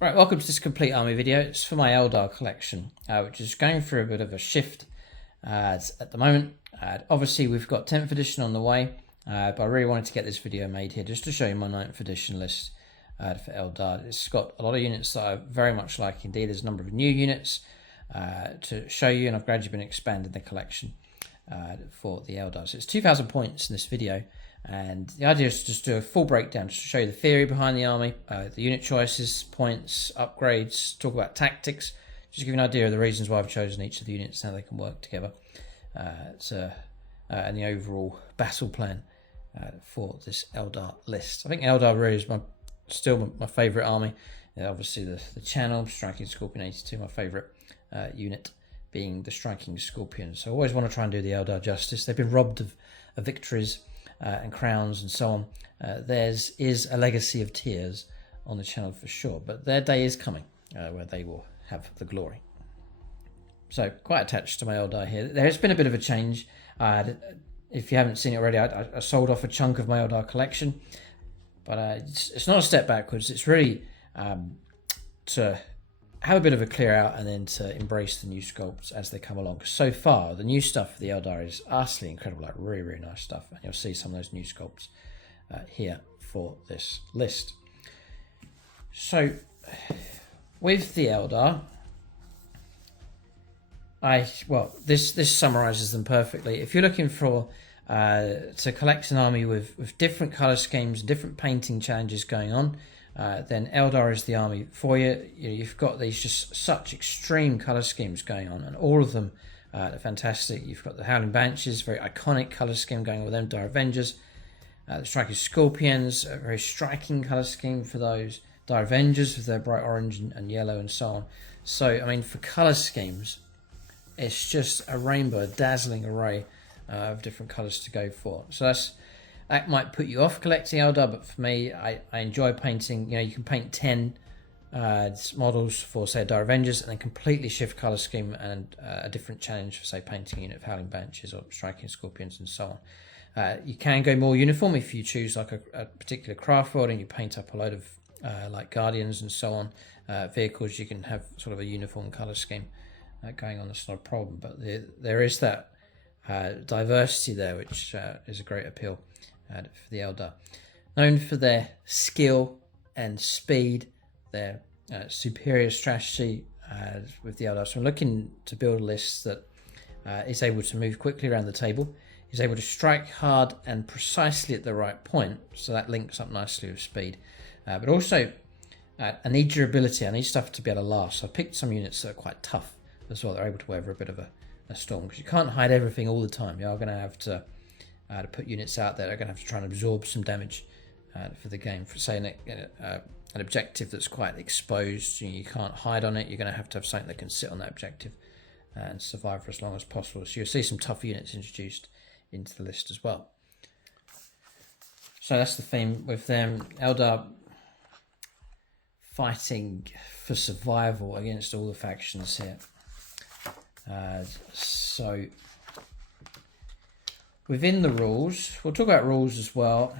Right, welcome to this complete army video. It's for my Eldar collection, which is going through a bit of a shift at the moment. Obviously, we've got 10th edition on the way, but I really wanted to get this video made here just to show you my 9th edition list for Eldar. It's got a lot of units that I very much like indeed. There's a number of new units to show you, and I've gradually been expanding the collection for the Eldar. So it's 2,000 points in this video. And the idea is to just do a full breakdown, just to show you the theory behind the army, the unit choices, points, upgrades, talk about tactics, just give you an idea of the reasons why I've chosen each of the units, how they can work together, and the overall battle plan for this Eldar list. I think Eldar really is still my favourite army. Obviously the channel, Striking Scorpion 82, my favourite unit being the Striking Scorpion. So I always want to try and do the Eldar justice. They've been robbed of victories and crowns and so on. Theirs is a legacy of tears on the channel for sure, but their day is coming where they will have the glory. So quite attached to my Eldar here. There has been a bit of a change. If you haven't seen it already, I sold off a chunk of my Eldar collection, but it's not a step backwards. It's really to have a bit of a clear out and then to embrace the new sculpts as they come along. So far, the new stuff for the Eldar is utterly incredible, like really, really nice stuff. And you'll see some of those new sculpts here for this list. So, with the Eldar, this summarizes them perfectly. If you're looking for to collect an army with different color schemes, different painting challenges going on, then Eldar is the army for you. You've got these just such extreme colour schemes going on, and all of them are fantastic. You've got the Howling Banshees, very iconic colour scheme going on with them. Dire Avengers, the Striking Scorpions, a very striking colour scheme for those. Dire Avengers with their bright orange and yellow and so on. So, I mean, for colour schemes, it's just a rainbow, a dazzling array of different colours to go for. So that might put you off collecting Eldar, but for me, I enjoy painting. You can paint 10 models for, say, Dire Avengers, and then completely shift colour scheme and a different challenge for, say, painting a unit of Howling Banshees or Striking Scorpions and so on. You can go more uniform if you choose like a particular Craftworld and you paint up a load of like Guardians and so on. Vehicles, you can have sort of a uniform colour scheme going on. That's not a problem, but there is that diversity there, which is a great appeal for the Eldar. Known for their skill and speed, their superior strategy with the Eldar. So I'm looking to build a list that is able to move quickly around the table, is able to strike hard and precisely at the right point, so that links up nicely with speed. But also, I need durability, I need stuff to be able to last. So I picked some units that are quite tough as well. They're able to weather a bit of a storm, because you can't hide everything all the time. You are going to have to put units out there that are going to have to try and absorb some damage for the game. For say an objective that's quite exposed, you can't hide on it. You're going to have something that can sit on that objective and survive for as long as possible. So you'll see some tough units introduced into the list as well. So that's the theme with them. Eldar fighting for survival against all the factions here. So within the rules, we'll talk about rules as well.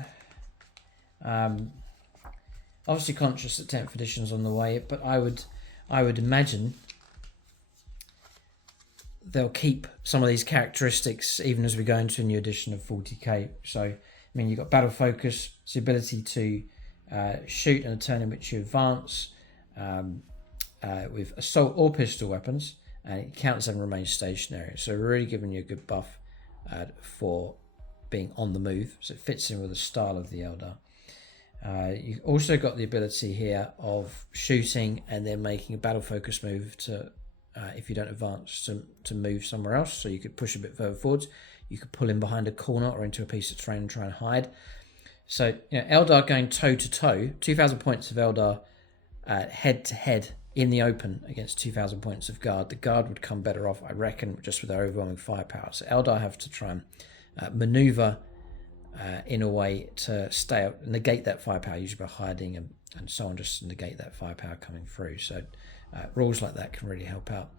Obviously conscious that 10th edition's on the way, but I would imagine they'll keep some of these characteristics even as we go into a new edition of 40k. So, I mean, you've got battle focus, it's the ability to shoot in a turn in which you advance with assault or pistol weapons, and it counts and remains stationary. So we're really giving you a good buff for being on the move, so it fits in with the style of the Eldar. You've also got the ability here of shooting and then making a battle focus move to, if you don't advance, to move somewhere else. So you could push a bit further forwards, you could pull in behind a corner or into a piece of terrain and try and hide. So Eldar going toe to toe, 2,000 points of Eldar head to head in the open against 2,000 points of guard. The guard would come better off, I reckon, just with their overwhelming firepower. So Eldar have to try and maneuver in a way to negate that firepower, usually by hiding and so on, just to negate that firepower coming through. So rules like that can really help out.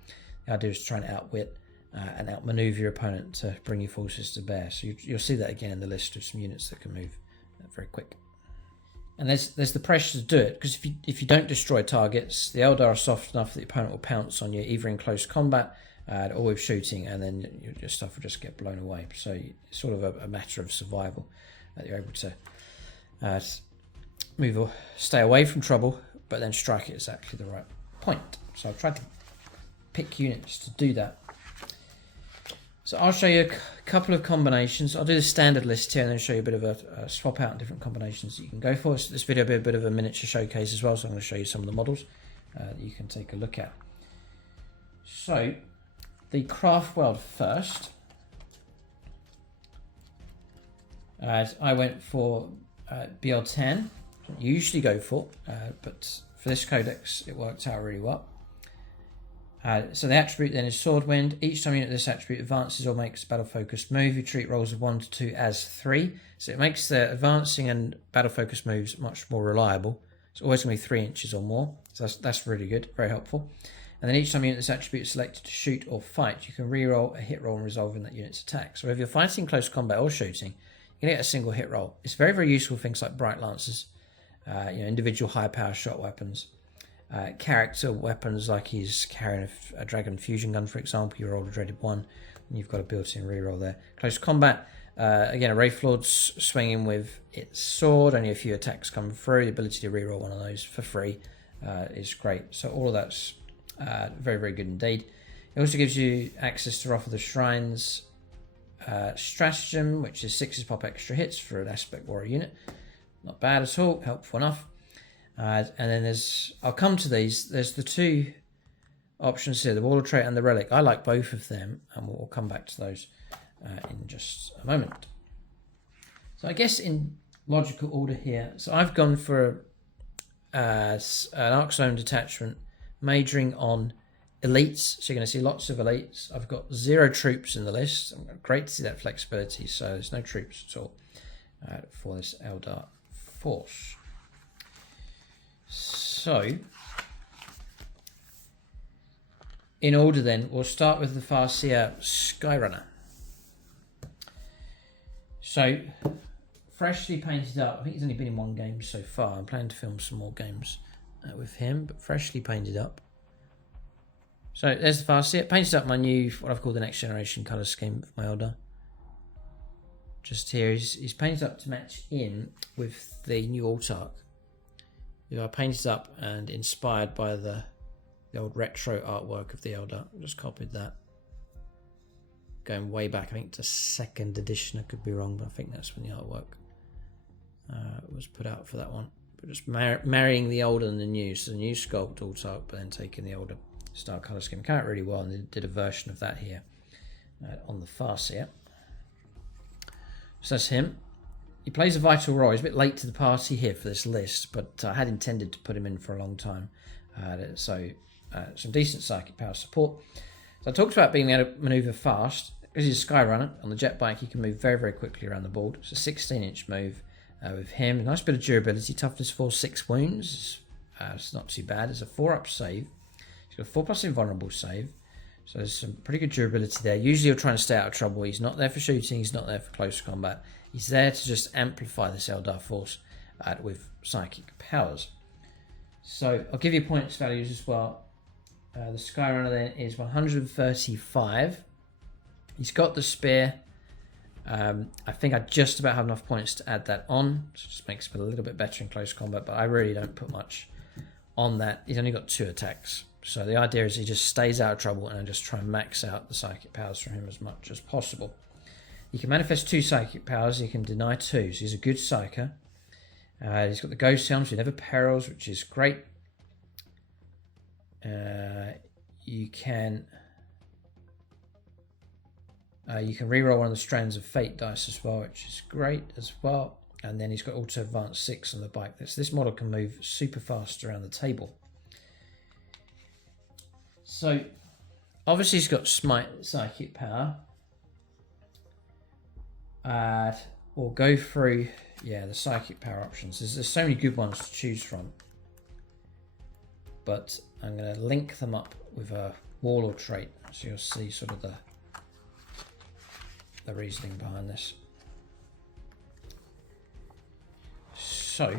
The idea is to try and outwit and outmaneuver your opponent to bring your forces to bear. So you'll see that again in the list of some units that can move very quick. And there's the pressure to do it, because if you don't destroy targets, the Eldar are soft enough that the opponent will pounce on you, either in close combat or with shooting, and then your stuff will just get blown away. So it's sort of a matter of survival that you're able to move or stay away from trouble, but then strike at exactly the right point. So I've tried to pick units to do that. So I'll show you a couple of combinations. I'll do the standard list here and then show you a bit of a swap out and different combinations that you can go for. So this video will be a bit of a miniature showcase as well, so I'm going to show you some of the models that you can take a look at. So the Craftworld first. I went for BL10, you usually go for, but for this codex it worked out really well. So the attribute then is Swordwind. Each time a unit of this attribute advances or makes a battle focused move, you treat rolls of 1 to 2 as 3. So it makes the advancing and battle focused moves much more reliable. It's always going to be 3 inches or more. So that's really good, very helpful. And then each time a unit of this attribute is selected to shoot or fight, you can reroll a hit roll and resolve in that unit's attack. So if you're fighting close combat or shooting, you can get a single hit roll. It's very, very useful for things like Bright Lancers, individual high power shot weapons. Character weapons, like he's carrying a Dragon Fusion Gun, for example, you roll a dreaded 1 and you've got a built-in reroll there. Close combat, again, a Wraithlord's swinging with its sword, only a few attacks come through, the ability to reroll one of those for free is great. So all of that's very, very good indeed. It also gives you access to Wrath of the Shrines stratagem, which is 6 pop extra hits for an aspect warrior unit. Not bad at all, helpful enough. And then I'll come to these, there's the two options here, the Wall of Trait and the Relic. I like both of them, and we'll come back to those in just a moment. So I guess in logical order here, so I've gone for an Arc Zone detachment, majoring on elites, so you're going to see lots of elites. I've got 0 troops in the list. Great to see that flexibility, so there's no troops at all for this Eldar force. So, in order then, we'll start with the Farseer Skyrunner. So, freshly painted up. I think he's only been in 1 game so far. I'm planning to film some more games with him, but freshly painted up. So, there's the Farseer. Painted up my new, what I've called the next generation colour scheme for my Eldar. Just here, he's painted up to match in with the new Autarch. I painted up and inspired by the old retro artwork of the Eldar. I just copied that. Going way back, I think to 2nd edition. I could be wrong, but I think that's when the artwork was put out for that one. But just marrying the old and the new. So the new sculpt Autarch, but then taking the older style colour scheme. Came out really well, and they did a version of that here on the Farseer. So that's him. He plays a vital role. He's a bit late to the party here for this list, but I had intended to put him in for a long time. So some decent psychic power support. So I talked about being able to manoeuvre fast. Because he's a Skyrunner, on the jet bike he can move very, very quickly around the board. It's a 16-inch move with him. Nice bit of durability. Toughness 4, 6 wounds. It's not too bad. It's a 4-up save. He's got a 4+ invulnerable save. So there's some pretty good durability there. Usually he'll try and stay out of trouble. He's not there for shooting. He's not there for close combat. He's there to just amplify this Eldar force with psychic powers. So I'll give you points values as well. The Skyrunner then is 135. He's got the spear. I think I just about have enough points to add that on. So it just makes it a little bit better in close combat, but I really don't put much on that. He's only got 2 attacks. So the idea is he just stays out of trouble, and I just try and max out the psychic powers from him as much as possible. He can manifest 2 psychic powers. He can deny 2. So he's a good psyker. He's got the ghost helm, so he never perils, which is great. You can reroll one of the strands of fate dice as well, which is great as well. And then he's got auto advance 6 on the bike. This model can move super fast around the table. So obviously he's got smite psychic power. We'll go through the psychic power options. There's so many good ones to choose from, but I'm going to link them up with a Warlord trait, so you'll see sort of the reasoning behind this. So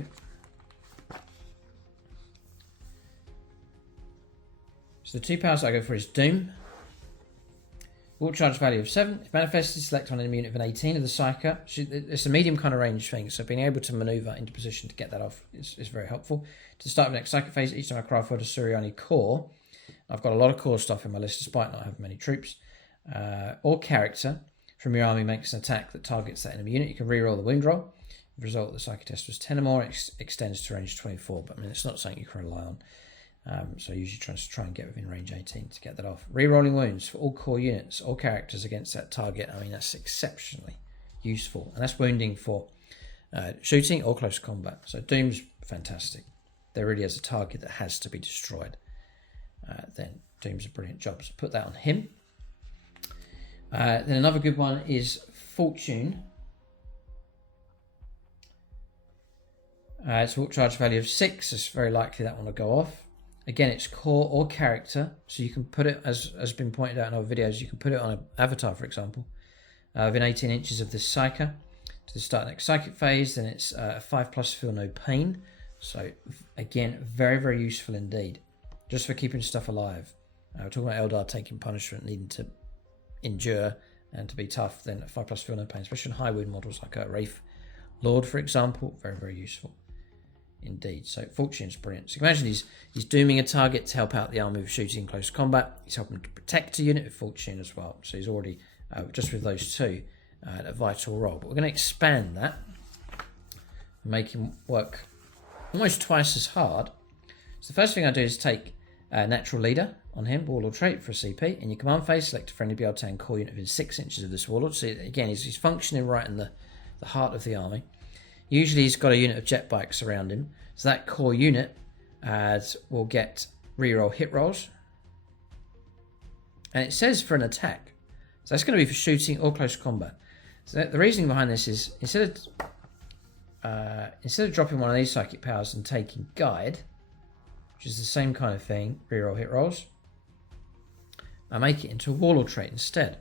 So the 2 powers I go for is Doom. Wall charge value of 7. If manifested, select on an enemy unit of an 18 of the Psyker. It's a medium kind of range thing, so being able to maneuver into position to get that off is very helpful. To the start of the next Psychic phase, each time I Craftworld a Suriani core, I've got a lot of core stuff in my list despite not having many troops, or character from your army makes an attack that targets that enemy unit. You can reroll the wound roll. The result of the Psychic test was 10 or more, extends to range 24, but I mean, it's not something you can rely on. So I usually try and get within range 18 to get that off. Rerolling wounds for all core units, all characters against that target. I mean, that's exceptionally useful. And that's wounding for shooting or close combat. So Doom's fantastic. There really is a target that has to be destroyed. Then Doom's a brilliant job. So put that on him. Then another good one is Fortune. It's a walk charge value of 6. It's very likely that one will go off. Again, it's core or character, so you can put it, as has been pointed out in other videos, you can put it on an avatar, for example, within 18 inches of this Psyker. To the start of the next Psychic phase, then it's a 5+ feel no pain. So again, very, very useful indeed, just for keeping stuff alive. We're talking about Eldar taking punishment, needing to endure and to be tough, then a 5+ feel no pain, especially in high wound models like a Wraithlord, for example, very, very useful. Indeed. So Fortune's brilliant. So you can imagine he's dooming a target to help out the army with shooting in close combat. He's helping to protect a unit with Fortune as well. So he's already, just with those two, a vital role. But we're going to expand that and make him work almost twice as hard. So the first thing I do is take Natural Leader on him, Warlord trait for a CP. In your command phase, select a friendly BL10 core unit within 6 inches of this Warlord. So again, he's functioning right in the heart of the army. Usually he's got a unit of jet bikes around him, so that core unit will get reroll hit rolls. And it says for an attack, so that's going to be for shooting or close combat. So the reasoning behind this is instead of dropping one of these psychic powers and taking guide, which is the same kind of thing, reroll hit rolls, I make it into a warlord trait instead.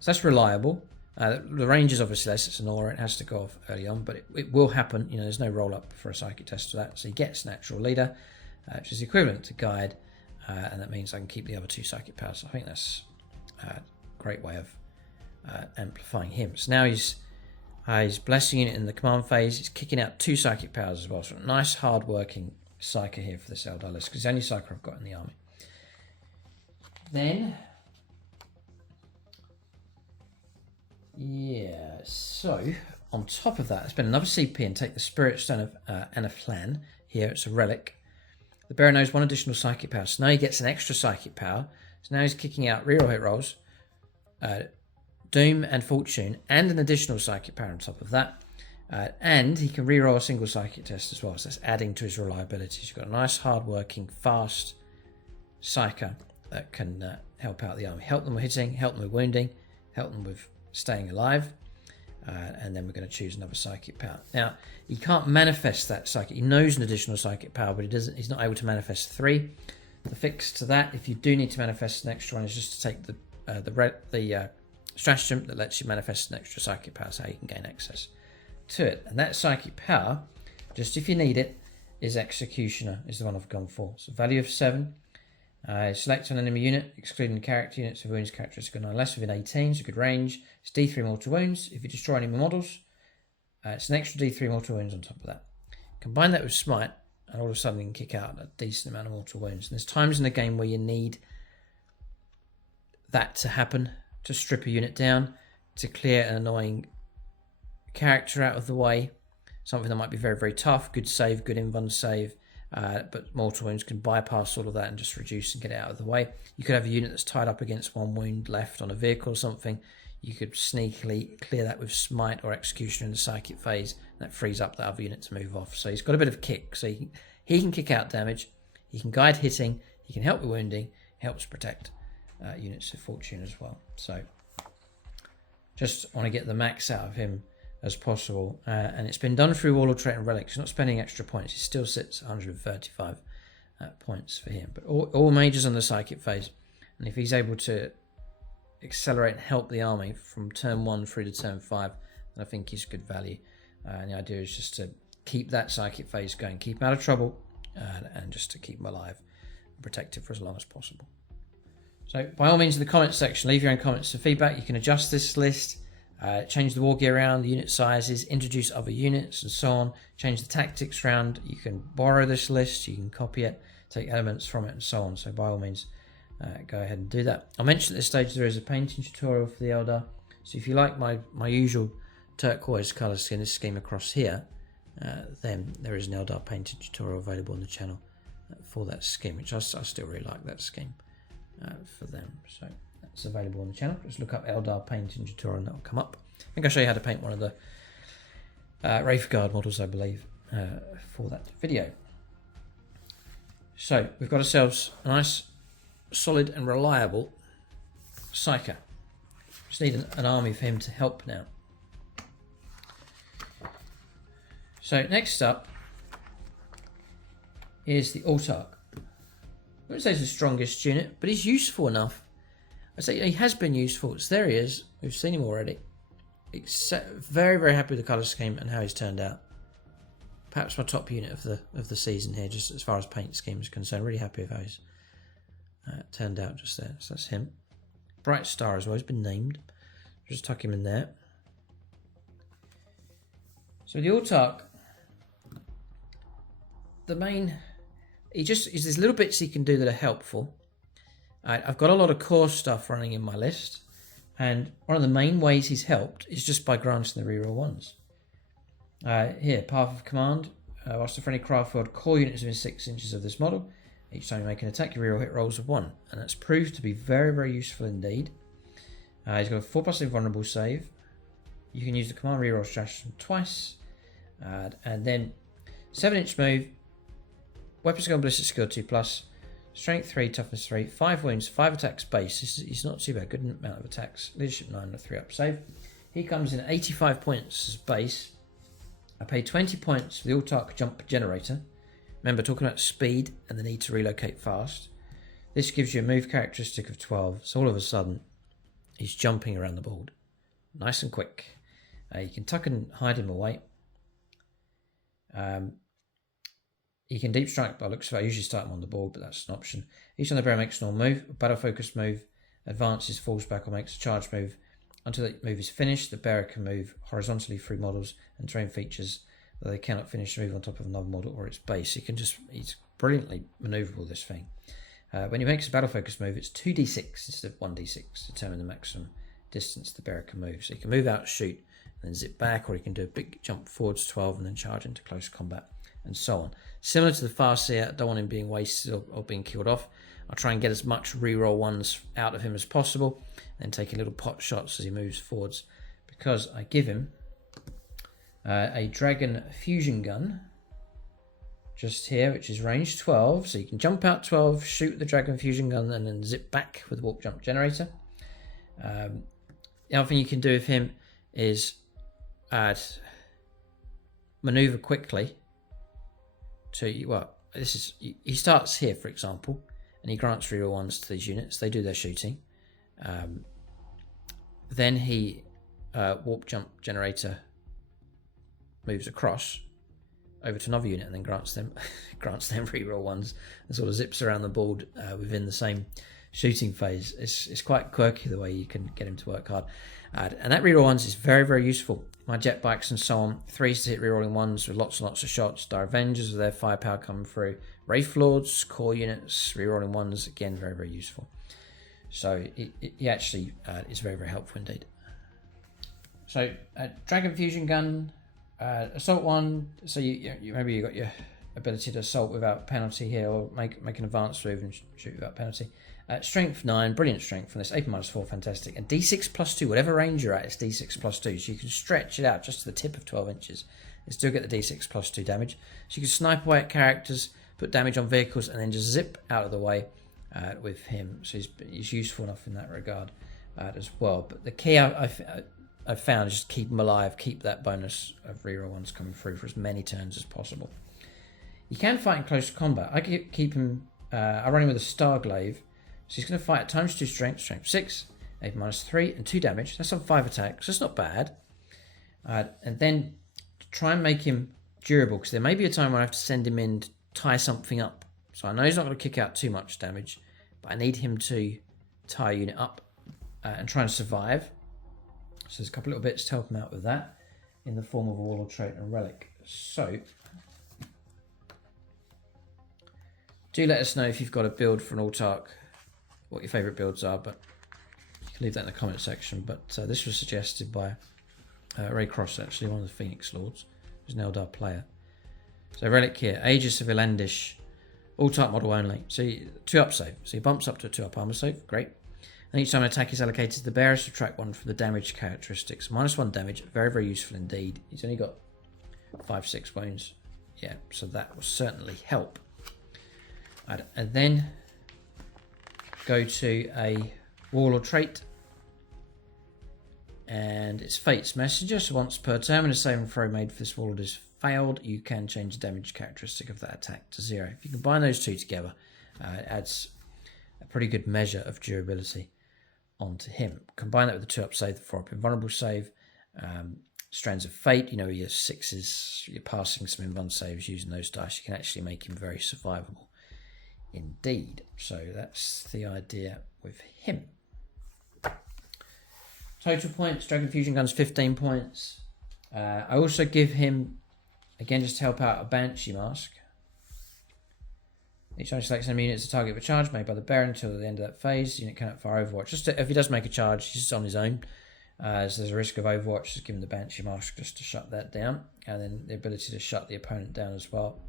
So that's reliable. The range is obviously less, it's an aura, it has to go off early on, but it will happen. You know, there's no roll up for a psychic test for that. So he gets Natural Leader, which is equivalent to guide, and that means I can keep the other 2 psychic powers. So I think that's a great way of amplifying him. So now he's blessing unit in the command phase, he's kicking out 2 psychic powers as well. So a nice hard working psyker here for this Eldar list, because it's the only psyker I've got in the army. Then yeah, so on top of that, I spend another CP and take the Spirit Stone of Anaflan. Here it's a relic. The bearer knows 1 additional psychic power, so now he gets an extra psychic power. So now he's kicking out reroll hit rolls, Doom and Fortune, and an additional psychic power on top of that. And he can reroll a single psychic test as well, so that's adding to his reliability. He's got a nice, hard-working, fast psyker that can help out the army. Help them with hitting, help them with wounding, help them with staying alive, and then we're going to choose another psychic power. Now, he can't manifest that psychic. He knows an additional psychic power, but he's not able to manifest 3. The fix to that, if you do need to manifest an extra one, is just to take the stratagem that lets you manifest an extra psychic power, so you can gain access to it. And that psychic power, just if you need it, is Executioner, is the one I've gone for. So value of 7. Select an enemy unit, excluding character units with wounds characteristic of 9 less within 18, so good range. It's D3 mortal wounds. If you destroy any models, it's an extra D3 mortal wounds on top of that. Combine that with Smite, and all of a sudden you can kick out a decent amount of mortal wounds. And there's times in the game where you need that to happen, to strip a unit down, to clear an annoying character out of the way. Something that might be very, very tough, good save, good invuln save. But mortal wounds can bypass all of that and just reduce and get it out of the way. You could have a unit that's tied up against 1 wound left on a vehicle or something. You could sneakily clear that with Smite or Executioner in the psychic phase. That frees up that other unit to move off. So he's got a bit of kick. So he can kick out damage. He can guide hitting. He can help with wounding. Helps protect units of Fortune as well. So just want to get the max out of him as possible, and it's been done through Warlord trait and relics. He's not spending extra points. He still sits 135 points for him. But all mages on the psychic phase, and if he's able to accelerate and help the army from turn 1 through to turn 5, then I think he's good value. And the idea is just to keep that psychic phase going, keep him out of trouble, and just to keep him alive and protect it for as long as possible. So by all means in the comments section, leave your own comments and feedback. You can adjust this list, change the war gear around, the unit sizes, introduce other units and so on, change the tactics around. You can borrow this list, you can copy it, take elements from it and so on. So by all means, go ahead and do that. I mentioned at this stage there is a painting tutorial for the Eldar. So if you like my usual turquoise colour scheme, this scheme across here, then there is an Eldar painting tutorial available on the channel for that scheme, which I still really like that scheme for them. So that's available on the channel. Just look up Eldar painting tutorial and that will come up. I think I'll show you how to paint one of the Wraithguard models, I believe, for that video. So we've got ourselves a nice, solid and reliable Psyker. Just need an army for him to help now. So next up is the Autarch. I wouldn't say he's the strongest unit, but he's useful enough. I say he has been useful. So there he is. We've seen him already. Very, very happy with the colour scheme and how he's turned out. Perhaps my top unit of the season here, just as far as paint scheme is concerned. Really happy with how he's turned out just there. So that's him. Bright Star as well. He's been named. Just tuck him in there. So the Autarch, the main, there's little bits he can do that are helpful. I've got a lot of core stuff running in my list, and one of the main ways he's helped is just by granting the reroll ones. Here, Path of Command. Whilst the friendly Craftworld core unit is within 6 inches of this model, each time you make an attack, you reroll hit rolls of 1, and that's proved to be very, very useful indeed. He's got a 4+ invulnerable save. You can use the command reroll strategy twice, and then 7-inch move, weapon skill and ballistic skill 2+, strength 3, toughness 3, 5 wounds, 5 attacks base. He's not too bad, good amount of attacks. Leadership 9 and a 3-up save. He comes in at 85 points as base. I paid 20 points for the Autarch jump generator. Remember, talking about speed and the need to relocate fast. This gives you a move characteristic of 12, so all of a sudden he's jumping around the board nice and quick. You can tuck and hide him away. You can deep strike by looks of it. I usually start him on the board, but that's an option. Each time the bearer makes a normal move, a battle focused move, advances, falls back, or makes a charge move. Until the move is finished, the bearer can move horizontally through models and terrain features that they cannot finish a move on top of another model or its base. He's brilliantly manoeuvrable, this thing. When he makes a battle focused move, it's 2d6 instead of 1d6 to determine the maximum distance the bearer can move. So he can move out, shoot, and then zip back, or he can do a big jump forwards 12 and then charge into close combat, and so on. Similar to the Farseer, I don't want him being wasted or being killed off. I'll try and get as much reroll ones out of him as possible, and taking little pot shots as he moves forwards, because I give him a Dragon Fusion Gun just here, which is range 12, so you can jump out 12, shoot with the Dragon Fusion Gun, and then zip back with the Warp Jump Generator. The other thing you can do with him is maneuver quickly to, well, he starts here, for example, and he grants reroll ones to these units. They do their shooting. Then he Warp Jump Generator moves across over to another unit and then grants them reroll ones and sort of zips around the board within the same shooting phase. It's quite quirky the way you can get him to work hard. And that reroll ones is very, very useful. My jet bikes and so on, 3s to hit rerolling ones with lots and lots of shots. The Avengers with their firepower coming through. Wraithlords, core units, rerolling ones, again, very, very useful. So he actually is very, very helpful indeed. So Dragon Fusion Gun, Assault 1, so you maybe you got your ability to assault without penalty here, or make an advanced move and shoot without penalty. Strength 9, brilliant strength from this. AP -4, fantastic. And D6 +2, whatever range you're at, it's D6 +2. So you can stretch it out just to the tip of 12 inches and still get the D6 +2 damage. So you can snipe away at characters, put damage on vehicles, and then just zip out of the way with him. So he's useful enough in that regard as well. But the key I've found is just keep him alive, keep that bonus of reroll ones coming through for as many turns as possible. You can fight in close combat. I keep him, I run him with a Starglaive. So he's going to fight at ×2 strength, strength 6, AP -3, and 2 damage. That's on 5 attacks. That's not bad. And then to try and make him durable, because there may be a time where I have to send him in to tie something up So I know he's not going to kick out too much damage, but I need him to tie a unit up and try and survive. So there's a couple little bits to help him out with that in the form of a Warlord trait and a relic. So do let us know if you've got a build for an Autarch, what your favourite builds are, but you can leave that in the comment section. But this was suggested by Ray Cross, actually, one of the Phoenix Lords, who's an Eldar player. So relic here, Aegis of Elandish, Autarch model only. So 2-up save. So he bumps up to a 2-up armor save, great. And each time an attack is allocated to the bearer, subtract 1 from the damage characteristics. -1 damage, very, very useful indeed. He's only got 5-6 wounds. Yeah, so that will certainly help. Right, and then go to a Warlord trait. And it's Fate's Messenger. So once per turn, when a saving throw made for this Warlord is failed, you can change the damage characteristic of that attack to 0. If you combine those two together, it adds a pretty good measure of durability onto him. Combine that with the 2-up save, the 4-up invulnerable save, Strands of Fate, you know, your 6s, you're passing some invuln saves using those dice, you can actually make him very survivable indeed. So that's the idea with him. Total points, Dragon Fusion Gun's 15 points. I also give him, again, just to help out, a Banshee Mask. Each time he selects enemy units, a target of a charge made by the bearer until the end of that phase. The unit cannot fire Overwatch. Just to, if he does make a charge, he's just on his own. So there's a risk of Overwatch. Just give him the Banshee Mask just to shut that down. And then the ability to shut the opponent down as well.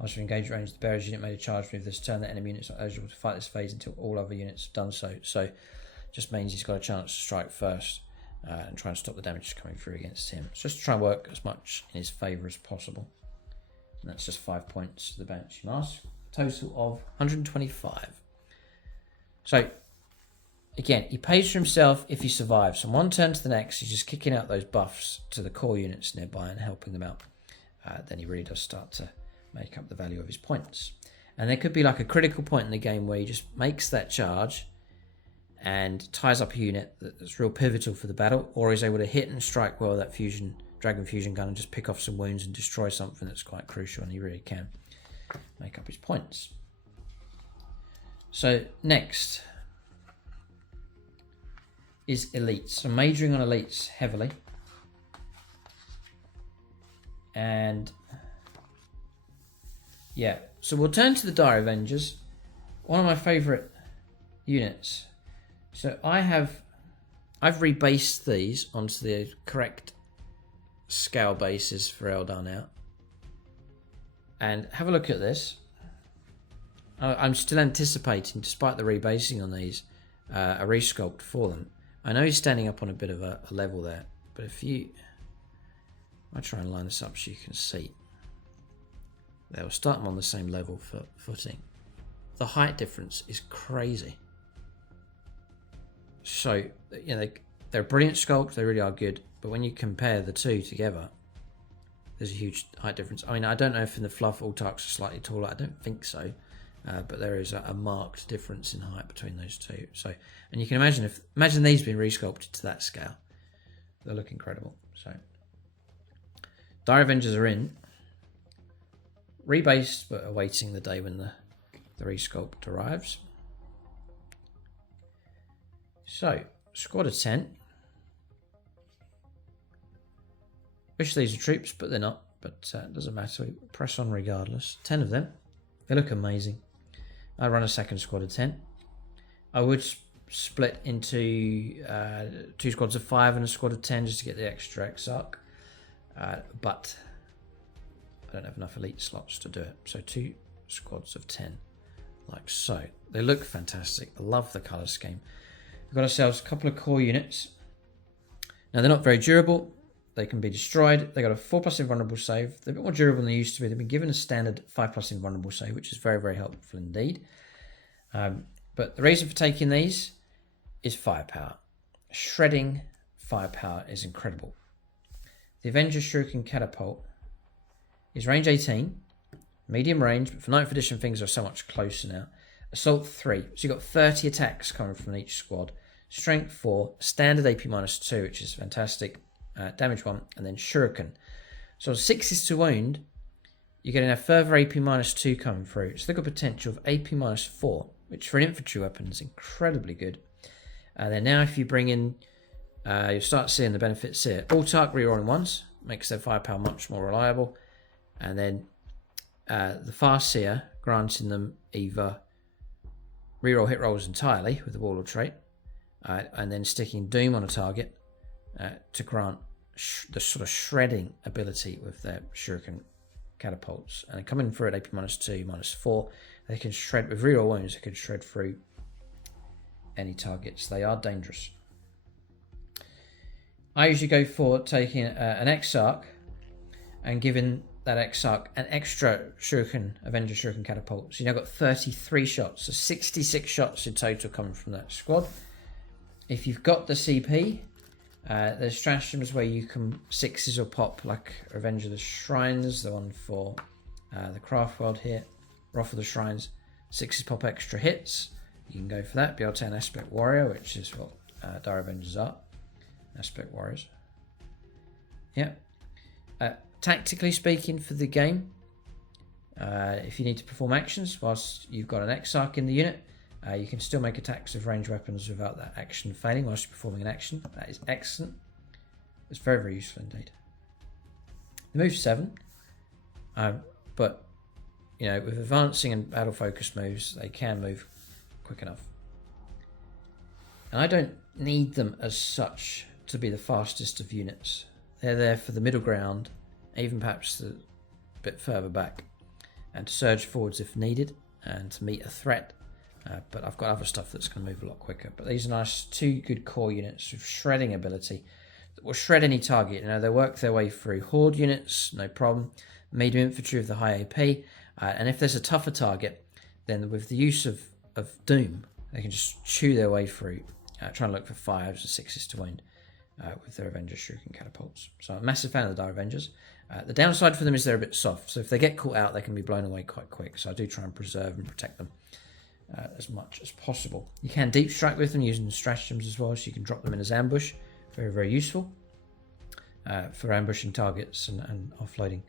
After engage range, the bearer's unit made a charge move this turn. That enemy unit is not eligible to fight this phase until all other units have done so. So just means he's got a chance to strike first and try and stop the damage coming through against him. So just to try and work as much in his favour as possible. And that's just 5 points to the Banshee Mask. Total of 125. So again, he pays for himself if he survives. From one turn to the next, he's just kicking out those buffs to the core units nearby and helping them out. Then he really does start to make up the value of his points. And there could be like a critical point in the game where he just makes that charge and ties up a unit that's real pivotal for the battle, or he's able to hit and strike well that Dragon Fusion Gun and just pick off some wounds and destroy something that's quite crucial, and he really can make up his points. So next is elites. So majoring on elites heavily. And yeah, so we'll turn to the Dire Avengers, one of my favourite units. So I've rebased these onto the correct scale basis for Eldar now. And have a look at this. I'm still anticipating, despite the rebasing on these, a resculpt for them. I know he's standing up on a bit of a level there, but if you... I'll try and line this up so you can see. They'll start them on the same level for footing. The height difference is crazy. So, you know, they're a brilliant sculpt, they really are good, but when you compare the two together, there's a huge height difference. I mean, I don't know if in the fluff Autarchs are slightly taller, I don't think so, but there is a marked difference in height between those two. So, and you can imagine these being resculpted to that scale. They look incredible. So, Dire Avengers are in, rebased, but awaiting the day when the resculpt arrives. So, squad of 10. Wish these are troops, but they're not. But it doesn't matter. We press on regardless. 10 of them. They look amazing. I run a second squad of 10. I would split into 2 squads of 5 and a squad of 10 just to get the extra X-Arc. But I don't have enough elite slots to do it. So 2 squads of 10, like so. They look fantastic. I love the colour scheme. We've got ourselves a couple of core units. Now they're not very durable. They can be destroyed. They got a 4+ invulnerable save. They're a bit more durable than they used to be. They've been given a standard 5+ invulnerable save, which is very, very helpful indeed. But the reason for taking these is firepower. Shredding firepower is incredible. The Avengers Shuriken Catapult is range 18, medium range, but for 9th edition things are so much closer now. Assault 3, so you've got 30 attacks coming from each squad. Strength 4, standard AP -2, which is fantastic. Damage 1, and then Shuriken. So 6 is to wound. you're getting a further AP -2 coming through. So they've got potential of AP -4, which for an infantry weapon is incredibly good. And then now if you bring in, you'll start seeing the benefits here. Autarch rerolling ones makes their firepower much more reliable. And then the Farseer granting them either reroll hit rolls entirely with the Warlord trait, and then sticking Doom on a target to grant the sort of shredding ability with their shuriken catapults. And coming through at AP -2, -4, they can shred with reroll wounds. They can shred through any targets. They are dangerous. I usually go for taking an Exarch and giving that Exarch an extra shuriken, Avenger shuriken catapult. So you now got 33 shots, so 66 shots in total coming from that squad. If you've got the CP, there's stratagems where you can sixes or pop like Avenger the Shrines, the one for the Craftworld here, Wrath of the Shrines. Sixes pop extra hits. You can go for that. Be able to take an Aspect Warrior, which is what Dire Avengers are. Aspect Warriors. Yeah. Tactically speaking for the game, if you need to perform actions whilst you've got an Exarch in the unit, you can still make attacks with ranged weapons without that action failing whilst you're performing an action. That is excellent. It's very, very useful indeed. The move's 7, but you know, with advancing and battle focused moves, they can move quick enough. And I don't need them as such to be the fastest of units. They're there for the middle ground, even perhaps a bit further back, and to surge forwards if needed and to meet a threat. But I've got other stuff that's going to move a lot quicker. But these are nice, 2 good core units with shredding ability that will shred any target. You know, they work their way through horde units, no problem. Medium infantry with the high AP, and if there's a tougher target, then with the use of Doom, they can just chew their way through, trying to look for 5s or 6s to wound with their Avengers shuriken catapults. So I'm a massive fan of the Dire Avengers. The downside for them is they're a bit soft, so if they get caught out, they can be blown away quite quick. So I do try and preserve and protect them as much as possible. You can deep strike with them using stratagems as well, so you can drop them in as ambush. Very, very useful for ambushing targets and offloading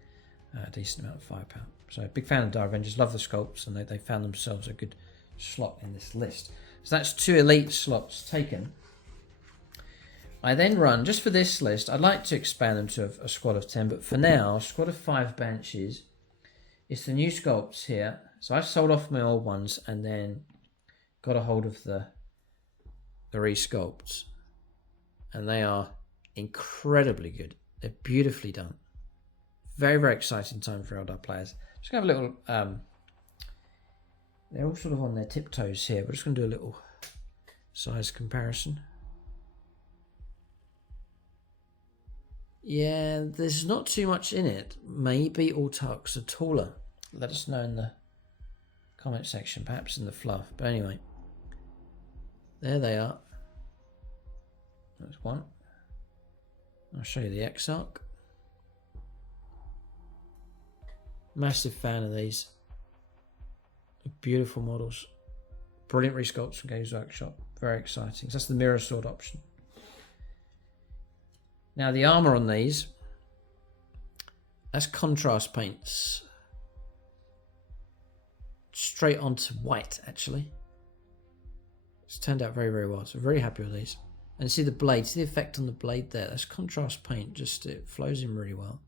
a decent amount of firepower. So big fan of Dire Avengers, love the sculpts, and they found themselves a good slot in this list. So that's 2 elite slots taken. I then run, just for this list, I'd like to expand them to a squad of 10, but for now, a squad of 5 Banshees. It's the new sculpts here. So I've sold off my old ones and then got a hold of the re-sculpts. And they are incredibly good. They're beautifully done. Very, very exciting time for Eldar players. Just going to have a little... they're all sort of on their tiptoes here. We're just going to do a little size comparison. Yeah, there's not too much in it. Maybe Autarchs are taller. Let us know in the comment section, perhaps in the fluff. But anyway, there they are. That's one. I'll show you the Exarch. Massive fan of these. Beautiful models. Brilliant resculpts from Games Workshop. Very exciting. So that's the mirror sword option. Now the armour on these, that's contrast paints. Straight onto white, actually. It's turned out very, very well. So very happy with these. And see the blade, see the effect on the blade there. That's contrast paint, just it flows in really well.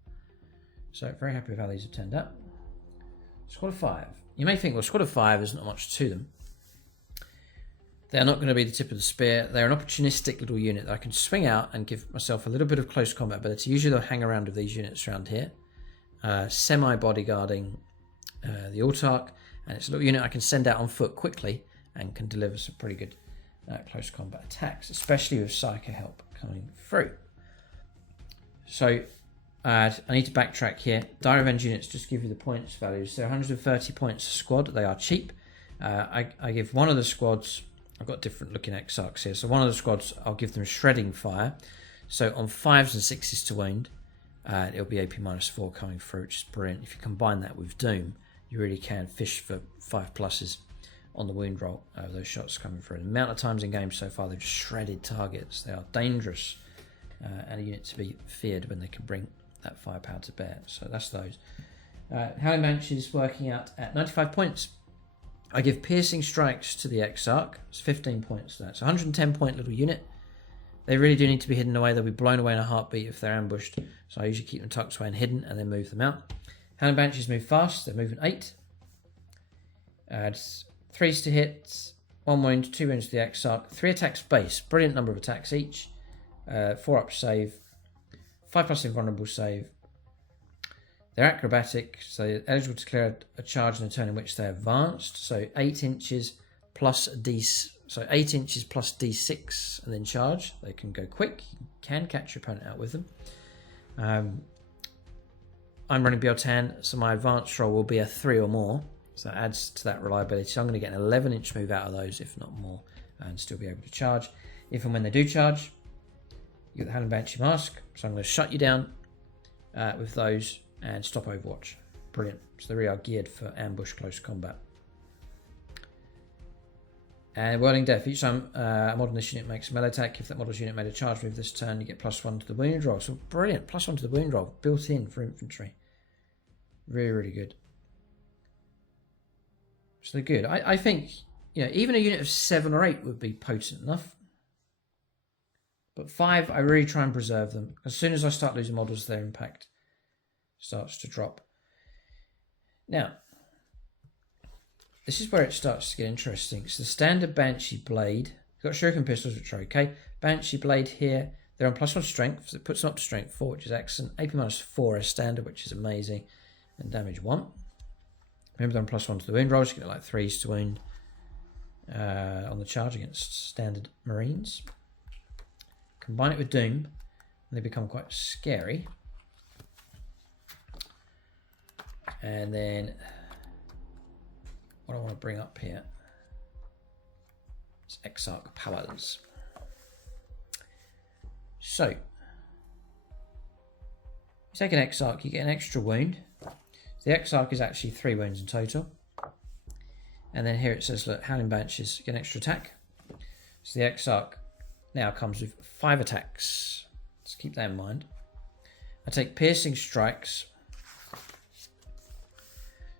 So very happy with how these have turned out. Squad of 5. You may think, well, squad of 5, there's not much to them. They're not going to be the tip of the spear. They're an opportunistic little unit that I can swing out and give myself a little bit of close combat ability. Usually they'll hang around with these units around here. Semi-bodyguarding the Autarch. And it's a little unit I can send out on foot quickly and can deliver some pretty good close combat attacks, especially with Psycho help coming through. So I need to backtrack here. Dire Avenger units just give you the points values. They're 130 points a squad. They are cheap. I give one of the squads... I've got different looking Exarchs here. So one of the squads, I'll give them shredding fire. So on 5s and 6s to wound, it'll be AP -4 coming through, which is brilliant. If you combine that with Doom, you really can fish for 5+ on the wound roll. Those shots coming through. The amount of times in games so far, they've just shredded targets. They are dangerous and a unit to be feared when they can bring that firepower to bear. So that's those. Howling Banshees working out at 95 points. I give piercing strikes to the Exarch. It's 15 points. That's a 110 point little unit. They really do need to be hidden away. They'll be blown away in a heartbeat if they're ambushed. So I usually keep them tucked away and hidden and then move them out. Howling Banshees move fast. They're moving 8. 3s to hit. 1 wound, 2 wounds to the Exarch. 3 attacks base. Brilliant number of attacks each. 4 up save. 5+ invulnerable save. They're acrobatic, so they're eligible to clear a charge in a turn in which they're advanced. So 8 inches plus D6, and then charge. They can go quick. You can catch your opponent out with them. I'm running Biotan, so my advanced roll will be a 3 or more. So that adds to that reliability. So I'm going to get an 11-inch move out of those, if not more, and still be able to charge. If and when they do charge, you get the Howling Banshee mask. So I'm going to shut you down with those and stop Overwatch. Brilliant. So they really are geared for ambush close combat. And Whirling Death. Each time a model in this unit makes a melee attack, if that model's unit made a charge move this turn, you get +1 to the wound roll. So brilliant. +1 to the wound roll. Built in for infantry. Really, really good. So they're good. I think, even a unit of 7 or 8 would be potent enough. But 5, I really try and preserve them. As soon as I start losing models, their impact starts to drop. Now, this is where it starts to get interesting. So the standard Banshee blade, you've got Shuriken pistols, which are okay. Banshee blade here, they're on +1 strength, so it puts them up to strength 4, which is excellent. AP -4 as standard, which is amazing, and damage 1. Remember they're on +1 to the wound rolls, you get like 3s to wound on the charge against standard Marines. Combine it with Doom, and they become quite scary. And then what I want to bring up here is Exarch powers. So you take an Exarch, you get an extra wound. The Exarch is actually 3 wounds in total. And then here it says, look, Howling Banshees, get an extra attack. So the Exarch now comes with 5 attacks. Let's keep that in mind. I take piercing strikes.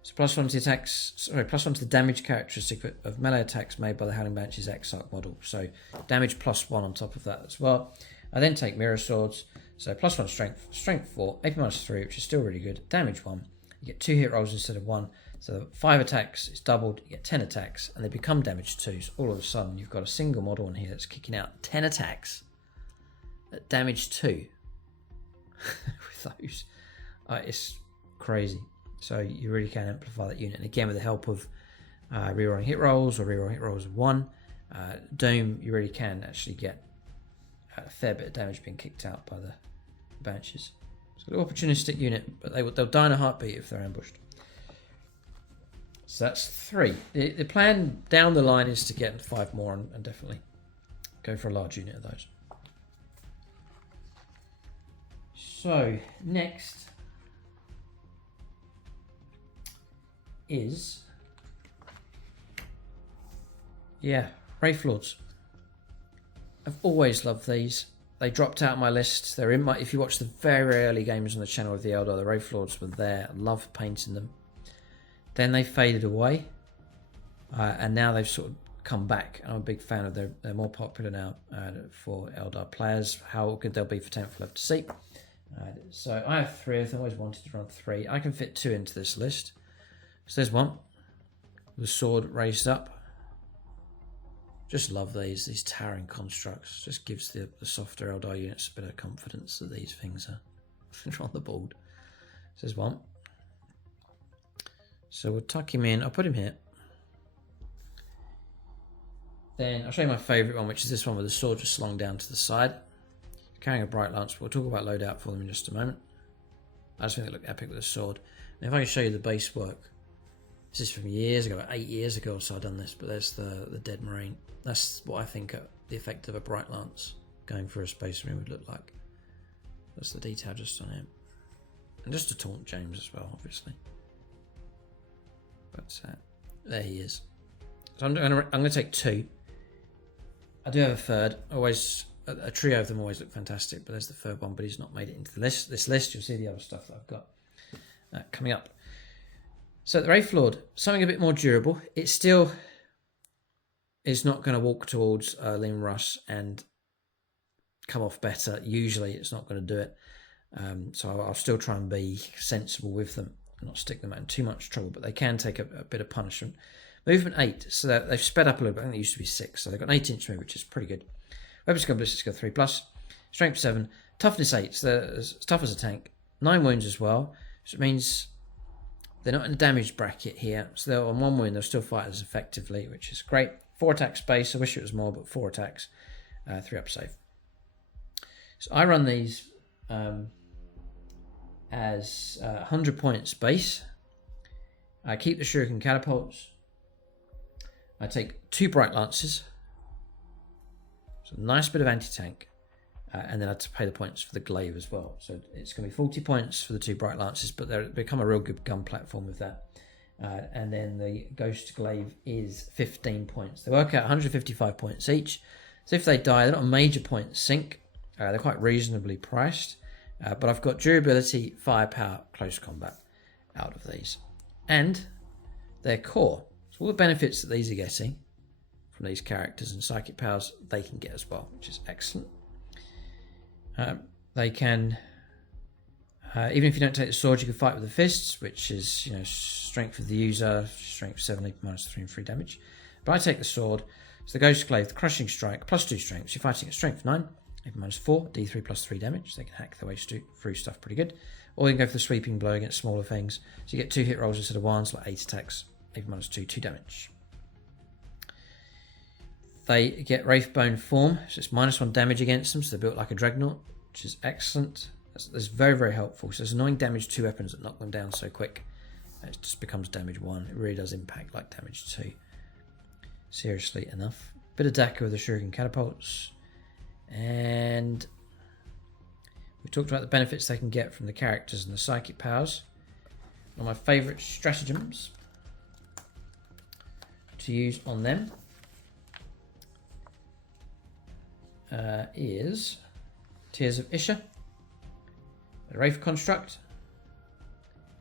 So +1 to the attacks, +1 to the damage characteristic of melee attacks made by the Howling Banshees Exarch model. So damage +1 on top of that as well. I then take mirror swords. So +1 strength 4, AP -3, which is still really good. Damage 1. You get 2 hit rolls instead of 1. So 5 attacks, it's doubled, you get 10 attacks, and they become damage 2. So all of a sudden, you've got a single model in here that's kicking out 10 attacks at damage 2 with those. It's crazy. So you really can amplify that unit. And again, with the help of rerolling hit rolls or rerolling hit rolls of 1, Dome, you really can actually get a fair bit of damage being kicked out by the Banshees. So an opportunistic unit, but they'll die in a heartbeat if they're ambushed. So that's 3. The plan down the line is to get 5 more and definitely go for a large unit of those. So next is Wraithlords. I've always loved these. They dropped out of my list. They're in my. If you watch the very early games on the channel of the Eldar, the Wraithlords were there. I loved painting them. Then they faded away, and now they've sort of come back. I'm a big fan of them. They're more popular now for Eldar players. How good they'll be for 10th, we'll have to see. So I have 3 of them. I always wanted to run 3. I can fit 2 into this list. So there's 1. The sword raised up. Just love these towering constructs. Just gives the softer Eldar units a bit of confidence that these things are on the board. So there's 1. So we'll tuck him in. I'll put him here. Then I'll show you my favourite one, which is this one with the sword just slung down to the side. Carrying a bright lance. We'll talk about loadout for them in just a moment. I just think they look epic with a sword. And if I can show you the base work. This is from years ago, 8 years ago or so I've done this, but there's the dead marine. That's what I think the effect of a bright lance going for a space marine would look like. That's the detail just on him. And just to taunt James as well, obviously. But there he is. So I'm going to take 2. I do have a third. Always a trio of them always look fantastic, but there's the third one, but he's not made it into this list. You'll see the other stuff that I've got coming up. So the Wraithlord, something a bit more durable. It still is not going to walk towards Lim Russ and come off better. Usually it's not going to do it. So I'll still try and be sensible with them and not stick them out in too much trouble, but they can take a bit of punishment. Movement 8, so they've sped up a little bit. I think they used to be 6, so they've got an 8-inch move, which is pretty good. Weapon skill ballistic skill 3+, strength 7, toughness 8, so they're as tough as a tank. 9 wounds as well, so it means they're not in the damage bracket here, so they're on 1 wound, they'll still fight as effectively, which is great. 4 attack space, I wish it was more, but 4 attacks, 3 up save. So I run these as 100 points base. I keep the shuriken catapults. I take 2 bright lances. So a nice bit of anti-tank. And then I have to pay the points for the glaive as well. So it's going to be 40 points for the 2 bright lances, but they become a real good gun platform with that. And then the ghost glaive is 15 points. They work out 155 points each. So if they die, they're not a major point sink. They're quite reasonably priced. But I've got durability, firepower, close combat out of these. And their core. So all the benefits that these are getting from these characters and psychic powers, they can get as well, which is excellent. They can, even if you don't take the sword, you can fight with the fists, which is, you know, strength of the user, strength 7, minus 3 and 3 damage. But I take the sword, so the ghost glaive, the crushing strike, plus 2 strength. So you're fighting at strength 9, minus 4, d3 plus 3 damage. So they can hack their way through stuff pretty good. Or you can go for the sweeping blow against smaller things. So you get 2 hit rolls instead of 1, so like 8 attacks, minus 2, 2 damage. They get Wraithbone form, so it's minus 1 damage against them, so they're built like a dreadnought, which is excellent. That's very, very helpful. So there's annoying damage 2 weapons that knock them down so quick. It just becomes damage 1. It really does impact like damage 2. Seriously enough. Bit of Daka with the shuriken catapults. And we've talked about the benefits they can get from the characters and the psychic powers. One of my favourite stratagems to use on them is Tears of Isha, a Wraith construct.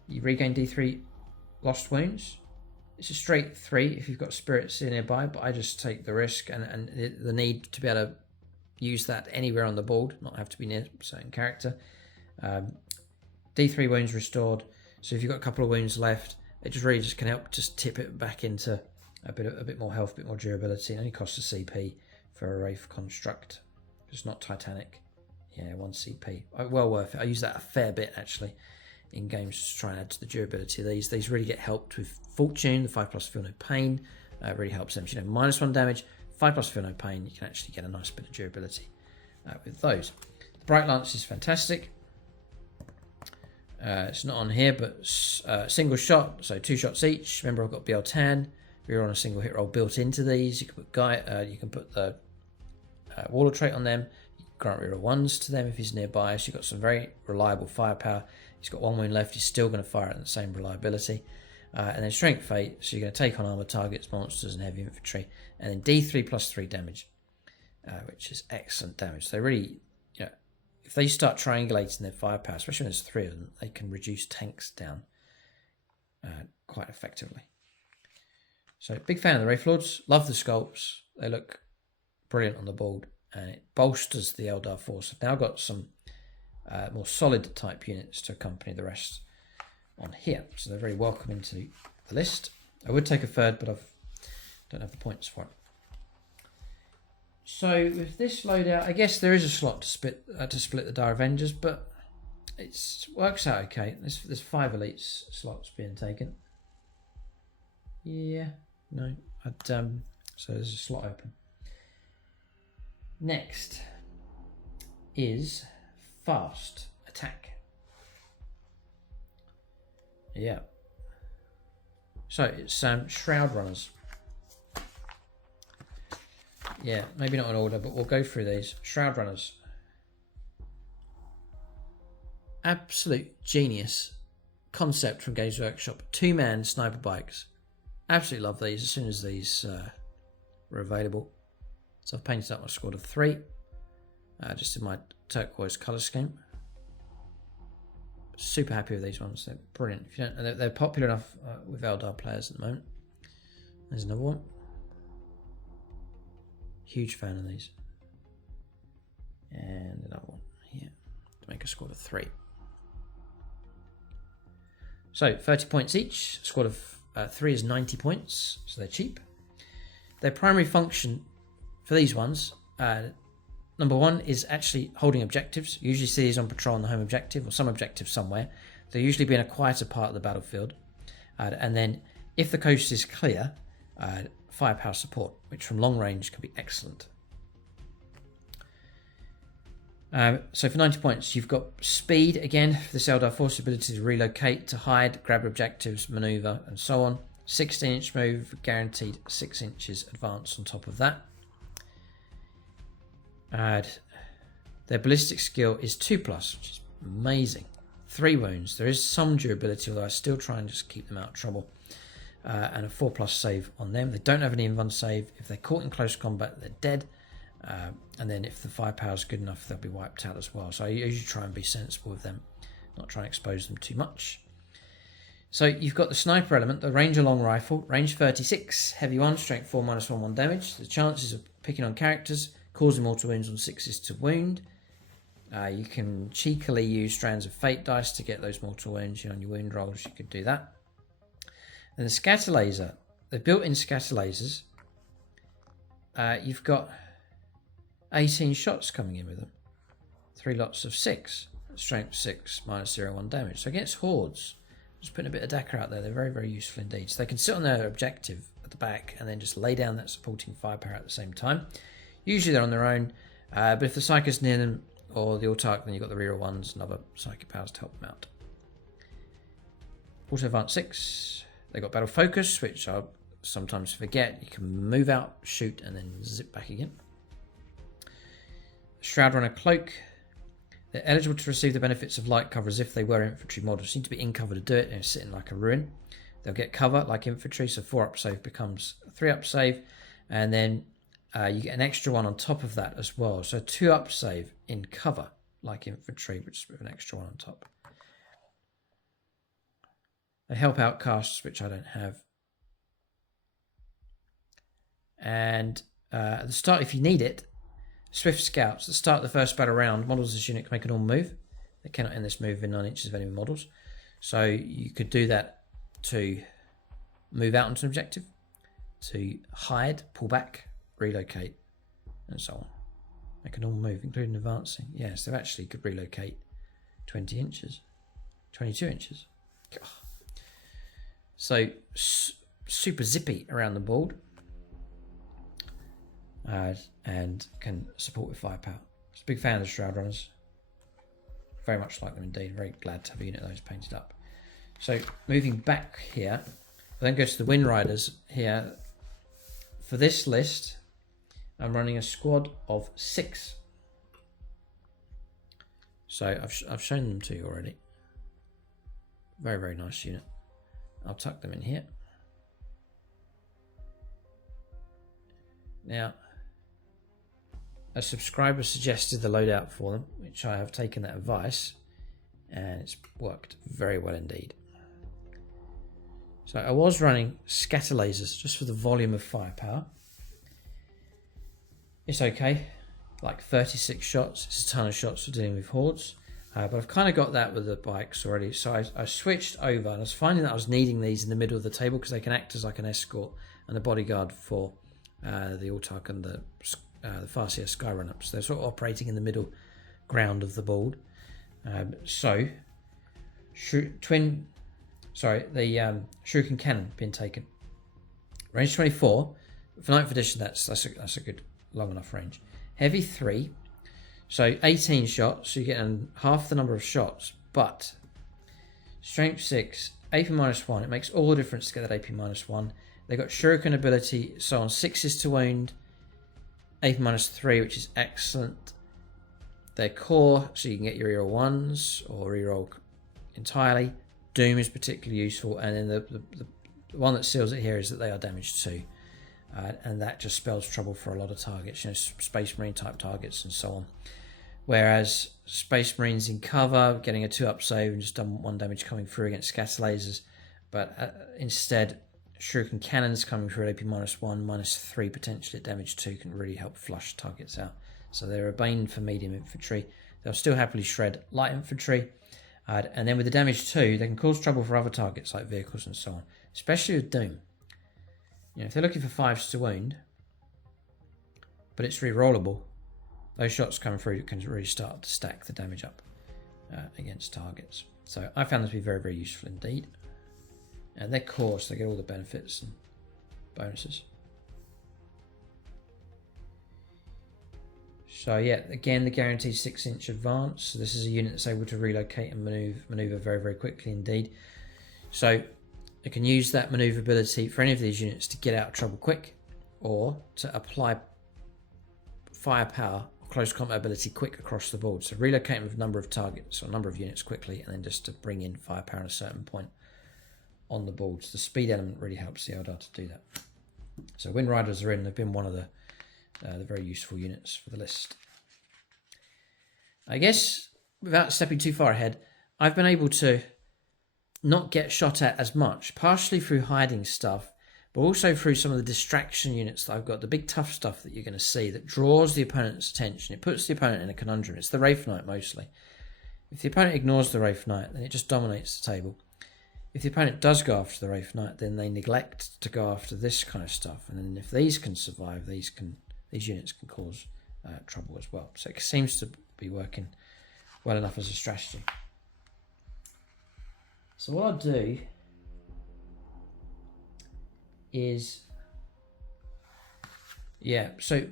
You regain D3 lost wounds. It's a straight 3 if you've got spirits nearby, but I just take the risk and the need to be able to use that anywhere on the board, not have to be near a certain character. D3 wounds restored, so if you've got a couple of wounds left, it just really just can help just tip it back into a bit more health, a bit more durability. It only costs a CP for a Wraith construct. It's not Titanic. Yeah, 1 CP. Well worth it. I use that a fair bit actually in games to try and add to the durability of these. These really get helped with Fortune, the 5+ feel no pain. Really helps them. So, you know, minus 1 damage, 5+ feel no pain. You can actually get a nice bit of durability with those. The Bright Lance is fantastic. It's not on here, but single shot, so 2 shots each. Remember, I've got Biel-Tan. We're on a single hit roll built into these. You can put the Warlord trait on them. You can grant reroll 1s to them if he's nearby. So you've got some very reliable firepower. He's got 1 wound left. He's still going to fire at the same reliability. And then Strength Fate. So you're going to take on armored targets, monsters, and heavy infantry. And then D3 plus 3 damage, which is excellent damage. So they really, you know, if they start triangulating their firepower, especially when there's 3 of them, they can reduce tanks down quite effectively. So big fan of the Wraithlords. Love the sculpts. They look brilliant on the board, and it bolsters the Eldar force. I've now got some more solid type units to accompany the rest on here, so they're very welcome into the list. I would take a third, but I don't have the points for it. So with this loadout, I guess there is a slot to split the Dire Avengers, but it works out okay. There's 5 elites slots being taken. Yeah, no, so there's a slot open. Next is fast attack. Yeah. So it's Shroud Runners. Yeah, maybe not in order, but we'll go through these. Shroud Runners. Absolute genius concept from Games Workshop. 2-man sniper bikes. Absolutely love these as soon as these were available. So I've painted up my squad of 3, just in my turquoise colour scheme. Super happy with these ones. They're brilliant. If you don't, they're popular enough with Eldar players at the moment. There's another one. Huge fan of these. And another one here to make a squad of 3. So 30 points each. A squad of 3 is 90 points, so they're cheap. Their primary function for these ones, number 1 is actually holding objectives. You usually see these on patrol on the home objective or some objective somewhere. They'll usually be in a quieter part of the battlefield. And then if the coast is clear, firepower support, which from long range can be excellent. So for 90 points, you've got speed, again, for this Eldar Force ability to relocate, to hide, grab objectives, maneuver, and so on. 16-inch move, guaranteed 6 inches advance on top of that. Their ballistic skill is 2+, which is amazing. 3 wounds. There is some durability, although I still try and just keep them out of trouble. And a 4+ save on them. They don't have an even save. If they're caught in close combat, they're dead. And then if the firepower is good enough, they'll be wiped out as well. So I usually try and be sensible with them, not try and expose them too much. So you've got the sniper element, the Ranger long rifle, range 36, heavy 1, strength 4, -1 damage. The chances of picking on characters, causing mortal wounds on 6s to wound. You can cheekily use strands of fate dice to get those mortal wounds. On your wound rolls, you could do that. And the scatter laser, the built-in scatter lasers, you've got 18 shots coming in with them. 3 lots of 6. Strength 6, -0, damage. So against hordes, just putting a bit of Dakar out there, they're very, very useful indeed. So they can sit on their objective at the back and then just lay down that supporting firepower at the same time. Usually they're on their own, but if the Psycho's near them or the Autarch, then you've got the reroll ones and other psychic powers to help them out. Auto Advance 6. They've got Battle Focus, which I sometimes forget. You can move out, shoot, and then zip back again. Shroud Runner Cloak. They're eligible to receive the benefits of light cover as if they were infantry models. They need to be in cover to do it. They're sitting like a ruin. They'll get cover like infantry, so 4-up save becomes a 3-up save. And then you get an extra one on top of that as well. So 2-up save in cover like infantry, which is with an extra one on top. They help outcasts, which I don't have. And at the start, if you need it, Swift Scouts, at the start of the first battle round, models this unit can make a normal move. They cannot end this move in 9 inches of enemy models. So you could do that to move out onto an objective, to hide, pull back, relocate, and so on. Make a normal move, including advancing. Yes, they actually could relocate 20 inches, 22 inches. God. So super zippy around the board. And can support with firepower. Just a big fan of the Shroud Runners. Very much like them indeed. Very glad to have a unit of those painted up. So moving back here, we'll then go to the Wind Riders here. For this list, I'm running a squad of 6. So I've shown them to you already. Very, very nice unit. I'll tuck them in here. Now, a subscriber suggested the loadout for them, which I have taken that advice, and it's worked very well indeed. So I was running scatter lasers just for the volume of firepower. It's okay, like 36 shots. It's a ton of shots for dealing with hordes, but I've kind of got that with the bikes already. So I switched over, and I was finding that I was needing these in the middle of the table because they can act as like an escort and a bodyguard for the Autarch and the Farseer Skyrunner. So they're sort of operating in the middle ground of the board. The Shuriken Cannon being taken. Range 24. For 9th edition, that's a good long enough range. Heavy 3. So 18 shots, so you're getting half the number of shots, but strength 6, AP -1. It makes all the difference to get that AP -1. They've got Shuriken ability, so on 6s to wound, AP -3, which is excellent. Their core, so you can get your reroll 1s or reroll entirely. Doom is particularly useful, and then the one that seals it here is that they are damaged 2. And that just spells trouble for a lot of targets, Space Marine type targets and so on. Whereas Space Marines in cover, getting a 2-up save and just done 1 damage coming through against scatter lasers. But instead, Shuriken Cannons coming through at AP -1, -3 potentially at damage 2 can really help flush targets out. So they're a bane for medium infantry. They'll still happily shred light infantry. And then with the damage 2, they can cause trouble for other targets like vehicles and so on. Especially with Doom. If they're looking for 5s to wound, but it's re-rollable, those shots coming through can really start to stack the damage up against targets. So I found them to be very, very useful indeed. And they're core, so they get all the benefits and bonuses. So yeah, again, the guaranteed 6-inch advance. So this is a unit that's able to relocate and maneuver very, very quickly indeed. So it can use that maneuverability for any of these units to get out of trouble quick, or to apply firepower or close combat ability quick across the board. So relocating with a number of targets or a number of units quickly, and then just to bring in firepower at a certain point on the board. So the speed element really helps the Eldar to do that. So Wind Riders are in. They've been one of the very useful units for the list. I guess without stepping too far ahead, I've been able to not get shot at as much, partially through hiding stuff, but also through some of the distraction units that I've got, the big tough stuff that you're going to see that draws the opponent's attention. It puts the opponent in a conundrum. It's the Wraithknight mostly. If the opponent ignores the Wraithknight, then it just dominates the table. If the opponent does go after the Wraithknight, then they neglect to go after this kind of stuff. And then if these can survive, these units can cause trouble as well. So it seems to be working well enough as a strategy. So what I'll do is, so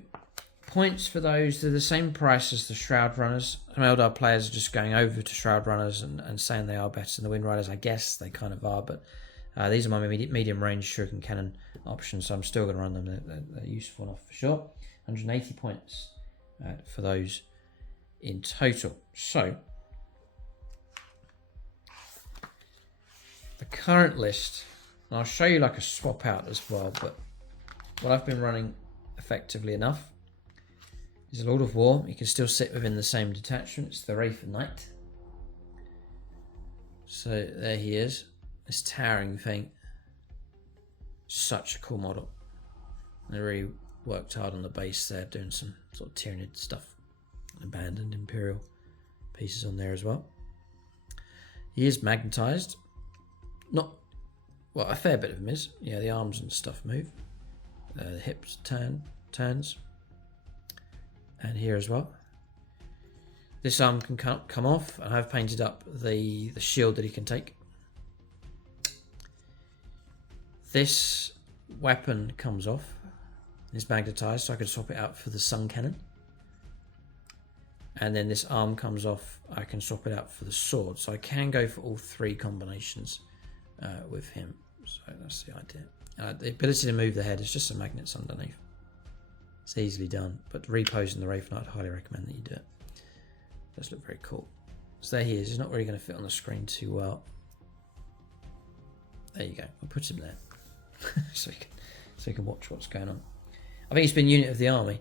points for those, they're the same price as the Shroud Runners. Some Eldar players are just going over to Shroud Runners and saying they are better than the Wind Riders. I guess they kind of are, but these are my medium range Shuriken Cannon options, so I'm still going to run them. They're useful enough for sure. 180 points for those in total. So the current list, and I'll show you like a swap out as well, but what I've been running effectively enough is a Lord of War. You can still sit within the same detachment. It's the Wraithknight. So there he is, this towering thing. Such a cool model. They really worked hard on the base there, doing some sort of Tyranid stuff. Abandoned Imperial pieces on there as well. He is magnetized. Not, well, a fair bit of him is. Yeah, the arms and stuff move. The hips turns. And here as well. This arm can come off, and I've painted up the shield that he can take. This weapon comes off. It's magnetized, so I can swap it out for the sun cannon. And then this arm comes off, I can swap it out for the sword. So I can go for all 3 combinations with him. So that's the idea. The ability to move the head is just some magnets underneath. It's easily done, but reposing the Wraithknight, I highly recommend that you do it. It does look very cool. So there he is. He's not really going to fit on the screen too well. There you go. I'll put him there so you can watch what's going on. I think he's been unit of the army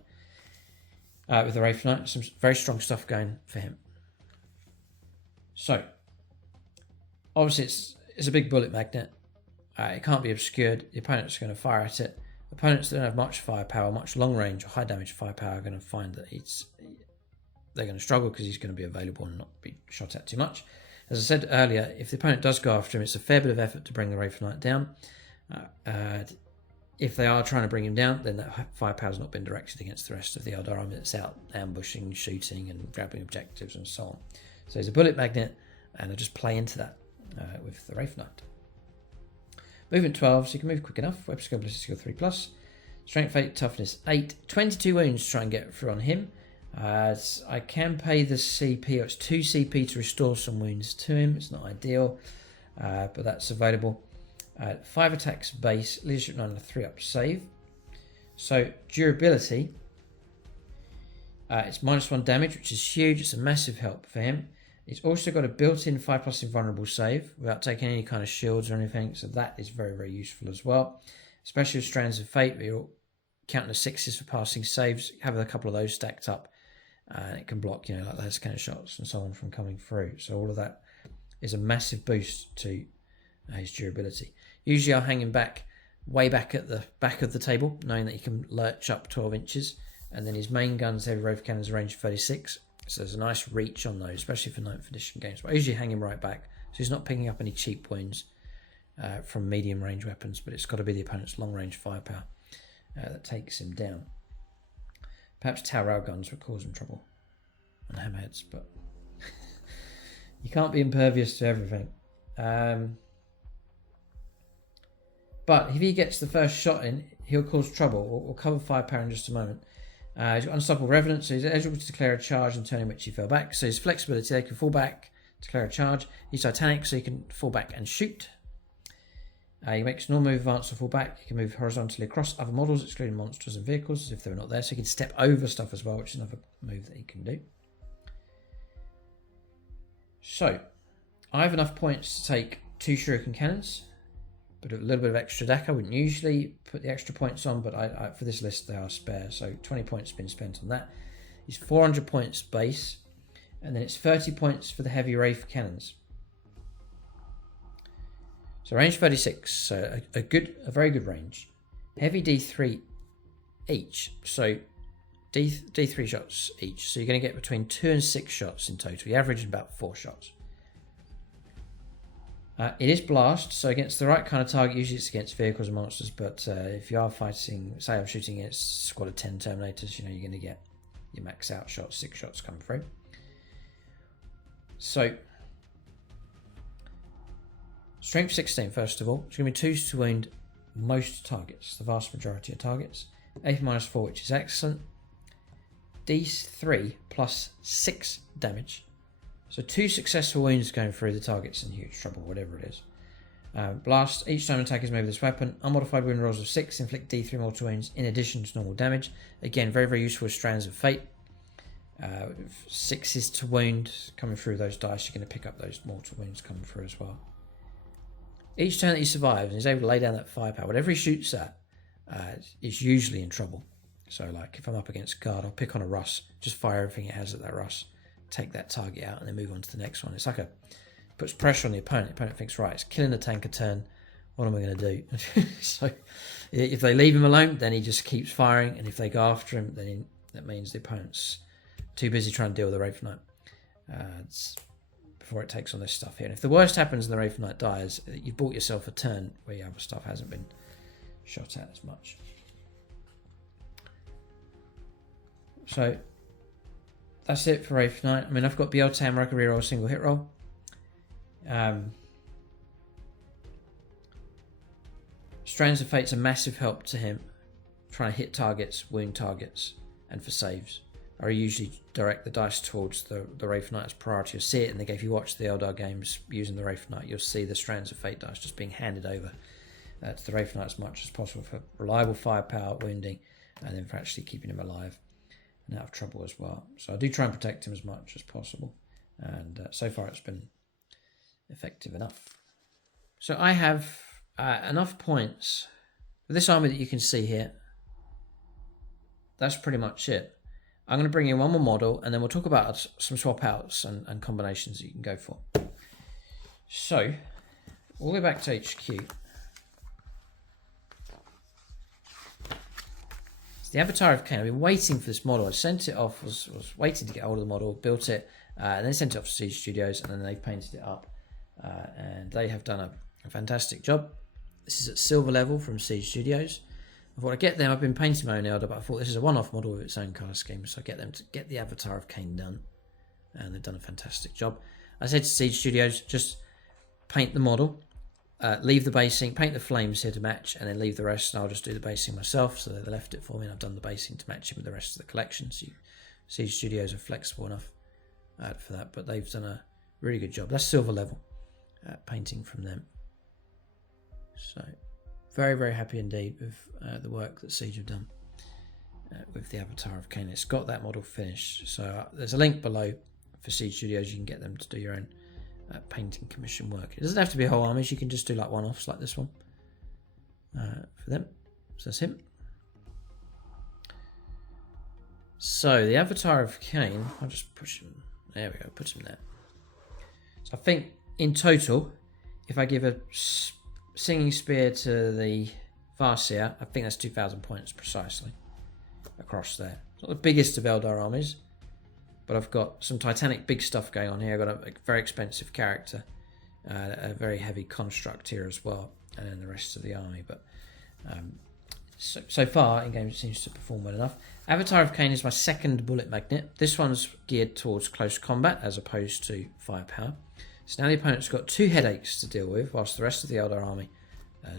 with the Wraithknight. Some very strong stuff going for him. So obviously it's a big bullet magnet. It can't be obscured. The opponent's going to fire at it. Opponents that don't have much firepower, much long range or high damage firepower, are going to find that they're going to struggle because he's going to be available and not be shot at too much. As I said earlier, if the opponent does go after him, it's a fair bit of effort to bring the Wraithknight down. If they are trying to bring him down, then that firepower's not been directed against the rest of the Eldar army that's out ambushing, shooting, and grabbing objectives and so on. So there's a bullet magnet, and I just play into that with the Wraithknight. Movement 12, so you can move quick enough. Weapon skill, ballistic skill 3+. Strength 8, toughness 8. 22 wounds to try and get through on him. I can pay the CP, it's 2 CP to restore some wounds to him. It's not ideal, but that's available. 5 attacks base, leadership 9 and a 3-up save. So durability, it's -1 damage, which is huge. It's a massive help for him. It's also got a built-in 5+ invulnerable save without taking any kind of shields or anything, so that is very, very useful as well. Especially with Strands of Fate, where you're counting the 6s for passing saves. Have a couple of those stacked up, and it can block, you know, like those cannon shots and so on from coming through. So all of that is a massive boost to his durability. Usually I'll hang him back, way back at the back of the table, knowing that he can lurch up 12 inches, and then his main guns, heavy rifle cannons, range 36, so there's a nice reach on those, especially for 9th edition games. But I usually hang him right back, so he's not picking up any cheap wounds from medium range weapons, but it's got to be the opponent's long range firepower that takes him down. Perhaps tower rail guns would cause him trouble, and hammerheads, but you can't be impervious to everything. But if he gets the first shot in, he'll cause trouble. We'll cover firepower in just a moment. He's got Unstoppable Revenant, so he's eligible to declare a charge and turn in which he fell back. So his flexibility, they can fall back, declare a charge. He's Titanic, so he can fall back and shoot. He makes normal move, advance, or fall back. He can move horizontally across other models, excluding monsters and vehicles, as if they're not there. So he can step over stuff as well, which is another move that he can do. So, I have enough points to take 2 shuriken cannons, but a little bit of extra deck. I wouldn't usually put the extra points on, but I for this list they are spare, so 20 points have been spent on that. It's 400 points base, and then it's 30 points for the heavy Wraith cannons. So range 36, so a very good range. Heavy D3 each, so D3 shots each, so you're going to get between 2 and 6 shots in total. You average about 4 shots. It is blast, so against the right kind of target, usually it's against vehicles and monsters, but if you are fighting, say I'm shooting against a squad of 10 Terminators, you know, you're going to get your max out shots, 6 shots come through. So, strength 16 first of all. It's going to be 2 to wound most targets, the vast majority of targets. AP -4, which is excellent. D3 plus 6 damage. So 2 successful wounds going through, the target's in huge trouble, whatever it is. Blast. Each time an attacker is made with this weapon, unmodified wound rolls of 6 inflict D3 mortal wounds in addition to normal damage. Again, very, very useful with Strands of Fate. 6 is to wound coming through those dice. You're going to pick up those mortal wounds coming through as well. Each turn that he survives and is able to lay down that firepower, whatever he shoots at, is usually in trouble. So, like, if I'm up against guard, I'll pick on a Russ, just fire everything it has at that Russ, take that target out, and then move on to the next one. It's like puts pressure on the opponent. The opponent thinks, right, it's killing the tank a turn. What am I going to do? So, if they leave him alone, then he just keeps firing, and if they go after him, then that means the opponent's too busy trying to deal with the Wraithknight before it takes on this stuff here. And if the worst happens and the Wraithknight dies, you've bought yourself a turn where your other stuff hasn't been shot at as much. So that's it for Wraithknight. I mean, I've got BL Tam where I can reroll a single hit roll. Strands of Fate's a massive help to him, trying to hit targets, wound targets, and for saves. I usually direct the dice towards the Wraithknight as priority. You'll see it in the game. If you watch the Eldar games using the Wraithknight, you'll see the Strands of Fate dice just being handed over to the Wraithknight as much as possible for reliable firepower, wounding, and then for actually keeping him alive and out of trouble as well. So I do try and protect him as much as possible, and so far it's been effective enough. So I have enough points for this army that you can see here. That's pretty much it. I'm going to bring in one more model, and then we'll talk about some swap outs and combinations that you can go for. So we'll go back to HQ. The Avatar of Khaine. I've been waiting for this model. I sent it off, was waiting to get hold of the model, built it, and then sent it off to Siege Studios, and then they painted it up. And they have done a fantastic job. This is at silver level from Siege Studios. I thought I'd get them. I've been painting my own Eldar, but I thought this is a one-off model with its own colour scheme, so I get them to get the Avatar of Khaine done. And they've done a fantastic job. I said to Siege Studios, just paint the model. Leave the basing, paint the flames here to match, and then leave the rest, and I'll just do the basing myself. So they left it for me, and I've done the basing to match it with the rest of the collection. So Siege Studios are flexible enough for that, but they've done a really good job. That's silver level painting from them. So very, very happy indeed with the work that Siege have done with the Avatar of Khaine. It's got that model finished. So there's a link below for Siege Studios. You can get them to do your own painting commission work. It doesn't have to be whole armies. You can just do like one-offs like this one for them. So that's him. So the Avatar of Khaine, I'll just push him. There we go, put him there. So I think in total, if I give a singing spear to the Farseer, I think that's 2,000 points precisely across there. It's not the biggest of Eldar armies, but I've got some Titanic big stuff going on here. I've got a very expensive character, a very heavy construct here as well, and then the rest of the army. But so far in game it seems to perform well enough. Avatar of Khaine is my second bullet magnet. This one's geared towards close combat as opposed to firepower. So now the opponent's got 2 headaches to deal with, whilst the rest of the Eldar army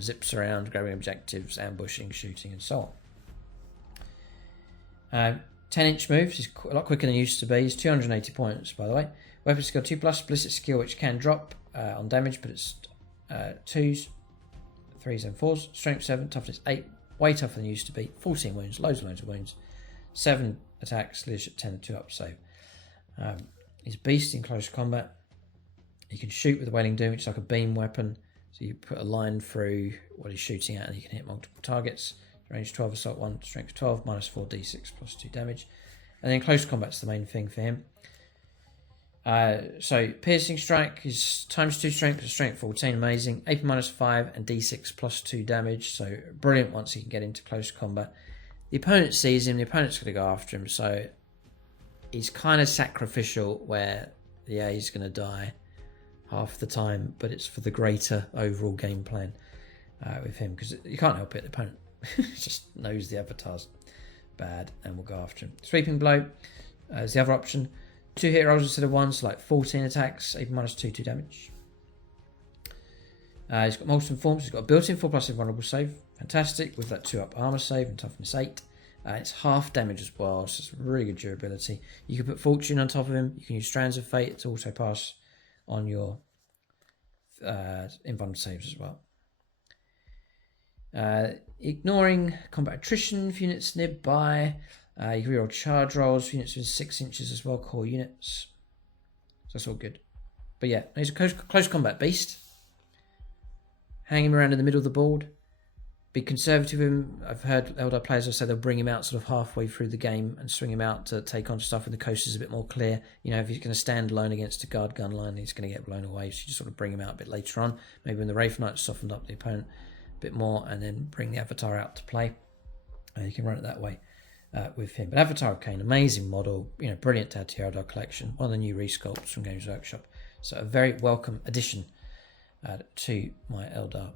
zips around, grabbing objectives, ambushing, shooting, and so on. 10-inch moves is a lot quicker than it used to be. It's 280 points, by the way. Weapon skill 2+, ballistic skill, which can drop on damage, but it's 2s, 3s, and 4s. Strength 7, toughness 8, way tougher than it used to be. 14 wounds, loads and loads of wounds. 7 attacks, leadership 10, 2 up save. He's a beast in close combat. You can shoot with the Wailing Doom, which is like a beam weapon. So you put a line through what he's shooting at and you can hit multiple targets. Range 12, assault 1, strength 12, minus 4 d6 plus 2 damage. And then close combat's the main thing for him. So piercing strike is times 2 strength to strength 14, amazing. AP minus 5 and d6 plus 2 damage. So brilliant once he can get into close combat. The opponent sees him, the opponent's going to go after him. So he's kind of sacrificial where he's going to die half the time, but it's for the greater overall game plan with him, because you can't help it. The opponent just knows the Avatar's bad and will go after him. Sweeping blow is the other option. 2 hit rolls instead of 1, so like 14 attacks, even minus 2 damage. He's got multiple forms. He's got a built-in 4+ invulnerable save, fantastic, with that 2 up armor save and toughness 8. It's half damage as well, so it's really good durability. You can put fortune on top of him. You can use strands of fate to auto pass on your invulnerable saves as well. Ignoring combat attrition for units nearby. You can reroll charge rolls for units within 6 inches as well, core units. So that's all good. But yeah, he's a close combat beast. Hang him around in the middle of the board. Be conservative with him. I've heard Eldar players will say they'll bring him out sort of halfway through the game and swing him out to take on stuff when the coast is a bit more clear. You know, if he's going to stand alone against a guard gun line, he's going to get blown away. So you just sort of bring him out a bit later on. Maybe when the Wraithknight softened up the opponent a bit more, and then bring the Avatar out to play. You can run it that way with him. But Avatar of Khaine, amazing model. You know, brilliant to add to your Eldar collection. One of the new resculpts from Games Workshop. So a very welcome addition to my Eldar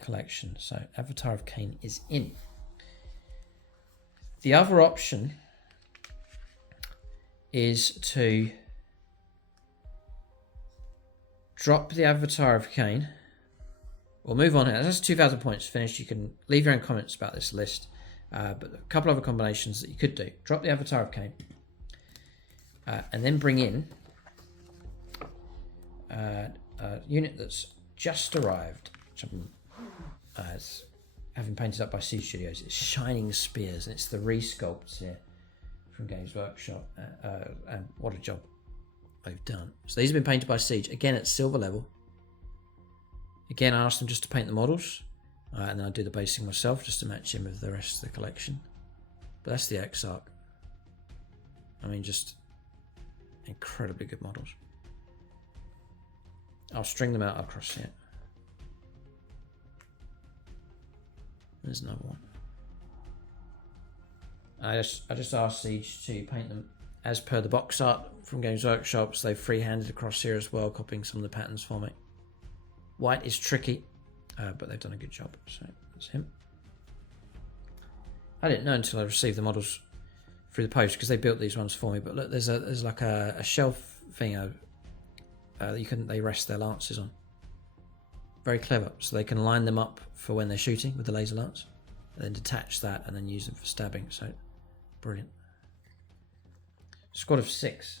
collection. So Avatar of Khaine is in. The other option is to drop the Avatar of Khaine. We'll move on here. That's 2,000 points finished. You can leave your own comments about this list. But a couple other combinations that you could do. Drop the Avatar of Khaine. And then bring in a unit that's just arrived. Which I'm having painted up by Siege Studios. It's Shining Spears, and it's the resculpts here from Games Workshop. And what a job they've done. So these have been painted by Siege. Again, at silver level. Again, I asked them just to paint the models. And then I do the basing myself just to match him with the rest of the collection. But that's the Exarch. I mean, just incredibly good models. I'll string them out across here. There's another one. I just asked Siege to paint them as per the box art from Games Workshop. So they've free-handed across here as well, copying some of the patterns for me. White is tricky, but they've done a good job. So that's him. I didn't know until I received the models through the post, because they built these ones for me. But look, there's like a shelf thing that they rest their lances on. Very clever. So they can line them up for when they're shooting with the laser lance, and then detach that and then use them for stabbing. So brilliant. Squad of 6,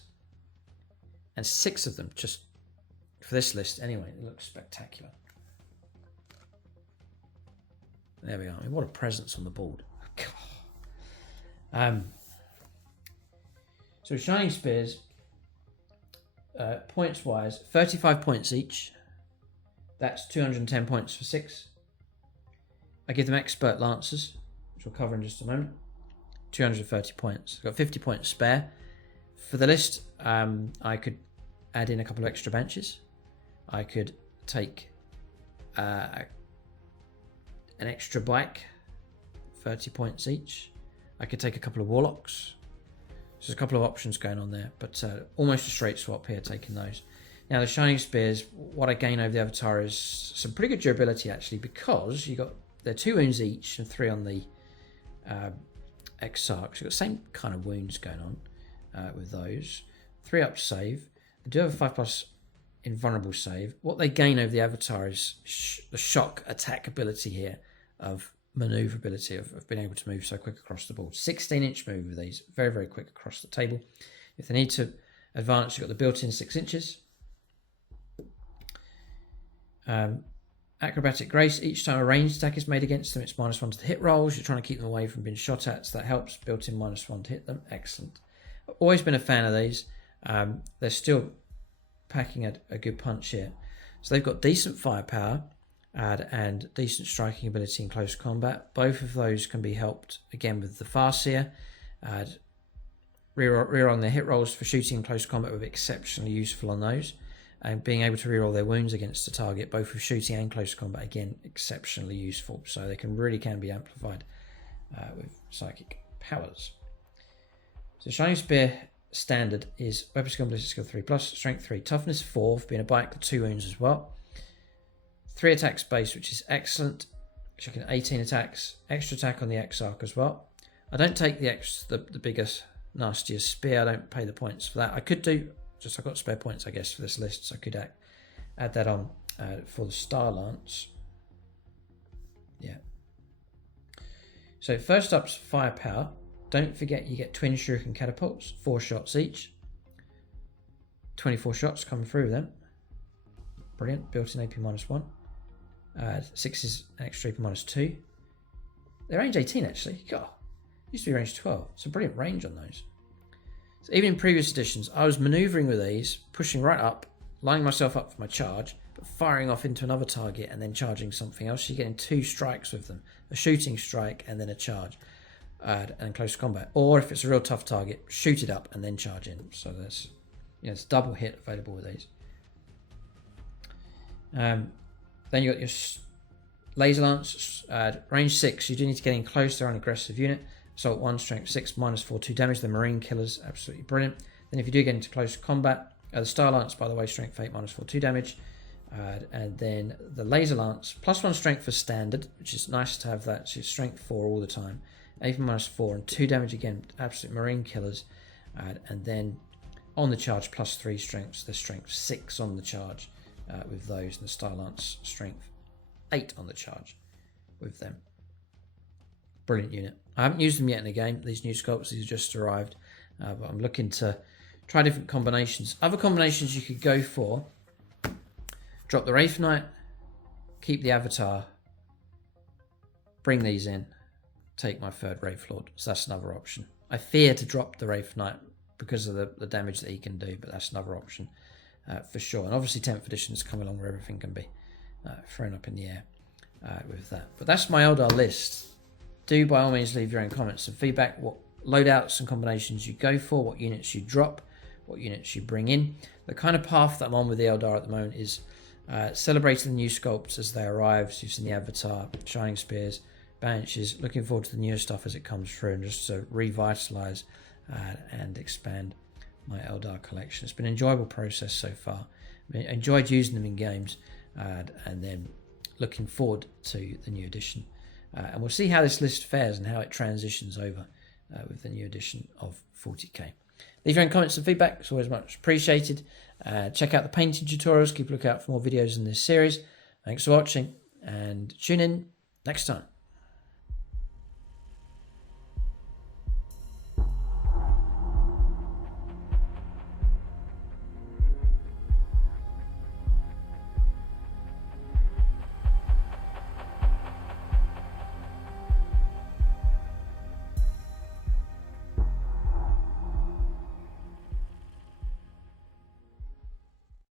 and 6 of them just for this list anyway. It looks spectacular. There we are. I mean, what a presence on the board. So Shining Spears, points wise, 35 points each. That's 210 points for 6. I give them expert lancers, which we'll cover in just a moment. 230 points. I've got 50 points spare. For the list, I could add in a couple of extra benches. I could take an extra bike, 30 points each. I could take a couple of warlocks. So there's a couple of options going on there, but almost a straight swap here, taking those. Now the Shining Spears, what I gain over the Avatar is some pretty good durability actually, because they're 2 wounds each and 3 on the Exarch. So you've got the same kind of wounds going on with those. 3 up to save. I do have a 5+ invulnerable save. What they gain over the Avatar is the shock attack ability here of maneuverability of being able to move so quick across the board. 16-inch move with these, very, very quick across the table. If they need to advance, you've got the built-in 6 inches. Acrobatic Grace, each time a ranged attack is made against them, it's -1 to the hit rolls. You're trying to keep them away from being shot at, so that helps. Built-in -1 to hit them, excellent. I've always been a fan of these. They're still packing a good punch here. So they've got decent firepower and decent striking ability in close combat. Both of those can be helped again with the Farseer. Reroll their hit rolls for shooting in close combat would be exceptionally useful on those. And being able to reroll their wounds against the target, both with shooting and close combat, again, exceptionally useful. So they really can be amplified with psychic powers. So Shining Spear standard is weapon skill and ballistic skill 3+, strength 3, toughness 4 for being a bike, 2 wounds as well. 3 attack space, which is excellent. Checking 18 attacks, extra attack on the Exarch as well. I don't take the biggest, nastiest spear. I don't pay the points for that. I could do. I've got spare points, I guess, for this list, so I could add that on for the Star Lance. Yeah. So first up's firepower. Don't forget you get twin shuriken catapults, 4 shots each. 24 shots coming through them. Brilliant. Built-in AP -1. 6 is an extra AP -2. They're range 18 actually. God, used to be range 12. It's a brilliant range on those. So even in previous editions, I was manoeuvring with these, pushing right up, lining myself up for my charge, but firing off into another target and then charging something else. You're getting 2 strikes with them, a shooting strike and then a charge, and close combat. Or if it's a real tough target, shoot it up and then charge in. So there's, it's double hit available with these. Then you got your laser lance, range 6. You do need to get in close to an aggressive unit. Assault 1, strength 6, -4, 2 damage. The marine killers, absolutely brilliant. Then if you do get into close combat, the Star Lance, by the way, strength 8, -4, 2 damage. And then the laser lance, +1 strength for standard, which is nice to have that. So strength 4 all the time. AP -4 and 2 damage again, absolute marine killers. And then on the charge, +3 strengths. The strength 6 on the charge with those. And the Star Lance, strength 8 on the charge with them. Brilliant unit. I haven't used them yet in the game, these new sculpts. These have just arrived, but I'm looking to try different combinations. Other combinations you could go for: drop the Wraithknight, keep the Avatar, bring these in, take my 3rd Wraithlord. So that's another option. I fear to drop the Wraithknight because of the damage that he can do, but that's another option for sure. And obviously 10th edition has come along where everything can be thrown up in the air with that. But that's my Eldar list. Do by all means leave your own comments and feedback, what loadouts and combinations you go for, what units you drop, what units you bring in. The kind of path that I'm on with the Eldar at the moment is celebrating the new sculpts as they arrive. So you've seen the Avatar, Shining Spears, Banshees. Looking forward to the newer stuff as it comes through, and just to revitalise and expand my Eldar collection. It's been an enjoyable process so far. I enjoyed using them in games, and then looking forward to the new edition. And we'll see how this list fares and how it transitions over with the new edition of 40k. Leave your own comments and feedback. It's always much appreciated. Check out the painting tutorials. Keep a lookout for more videos in this series. Thanks for watching, and tune in next time.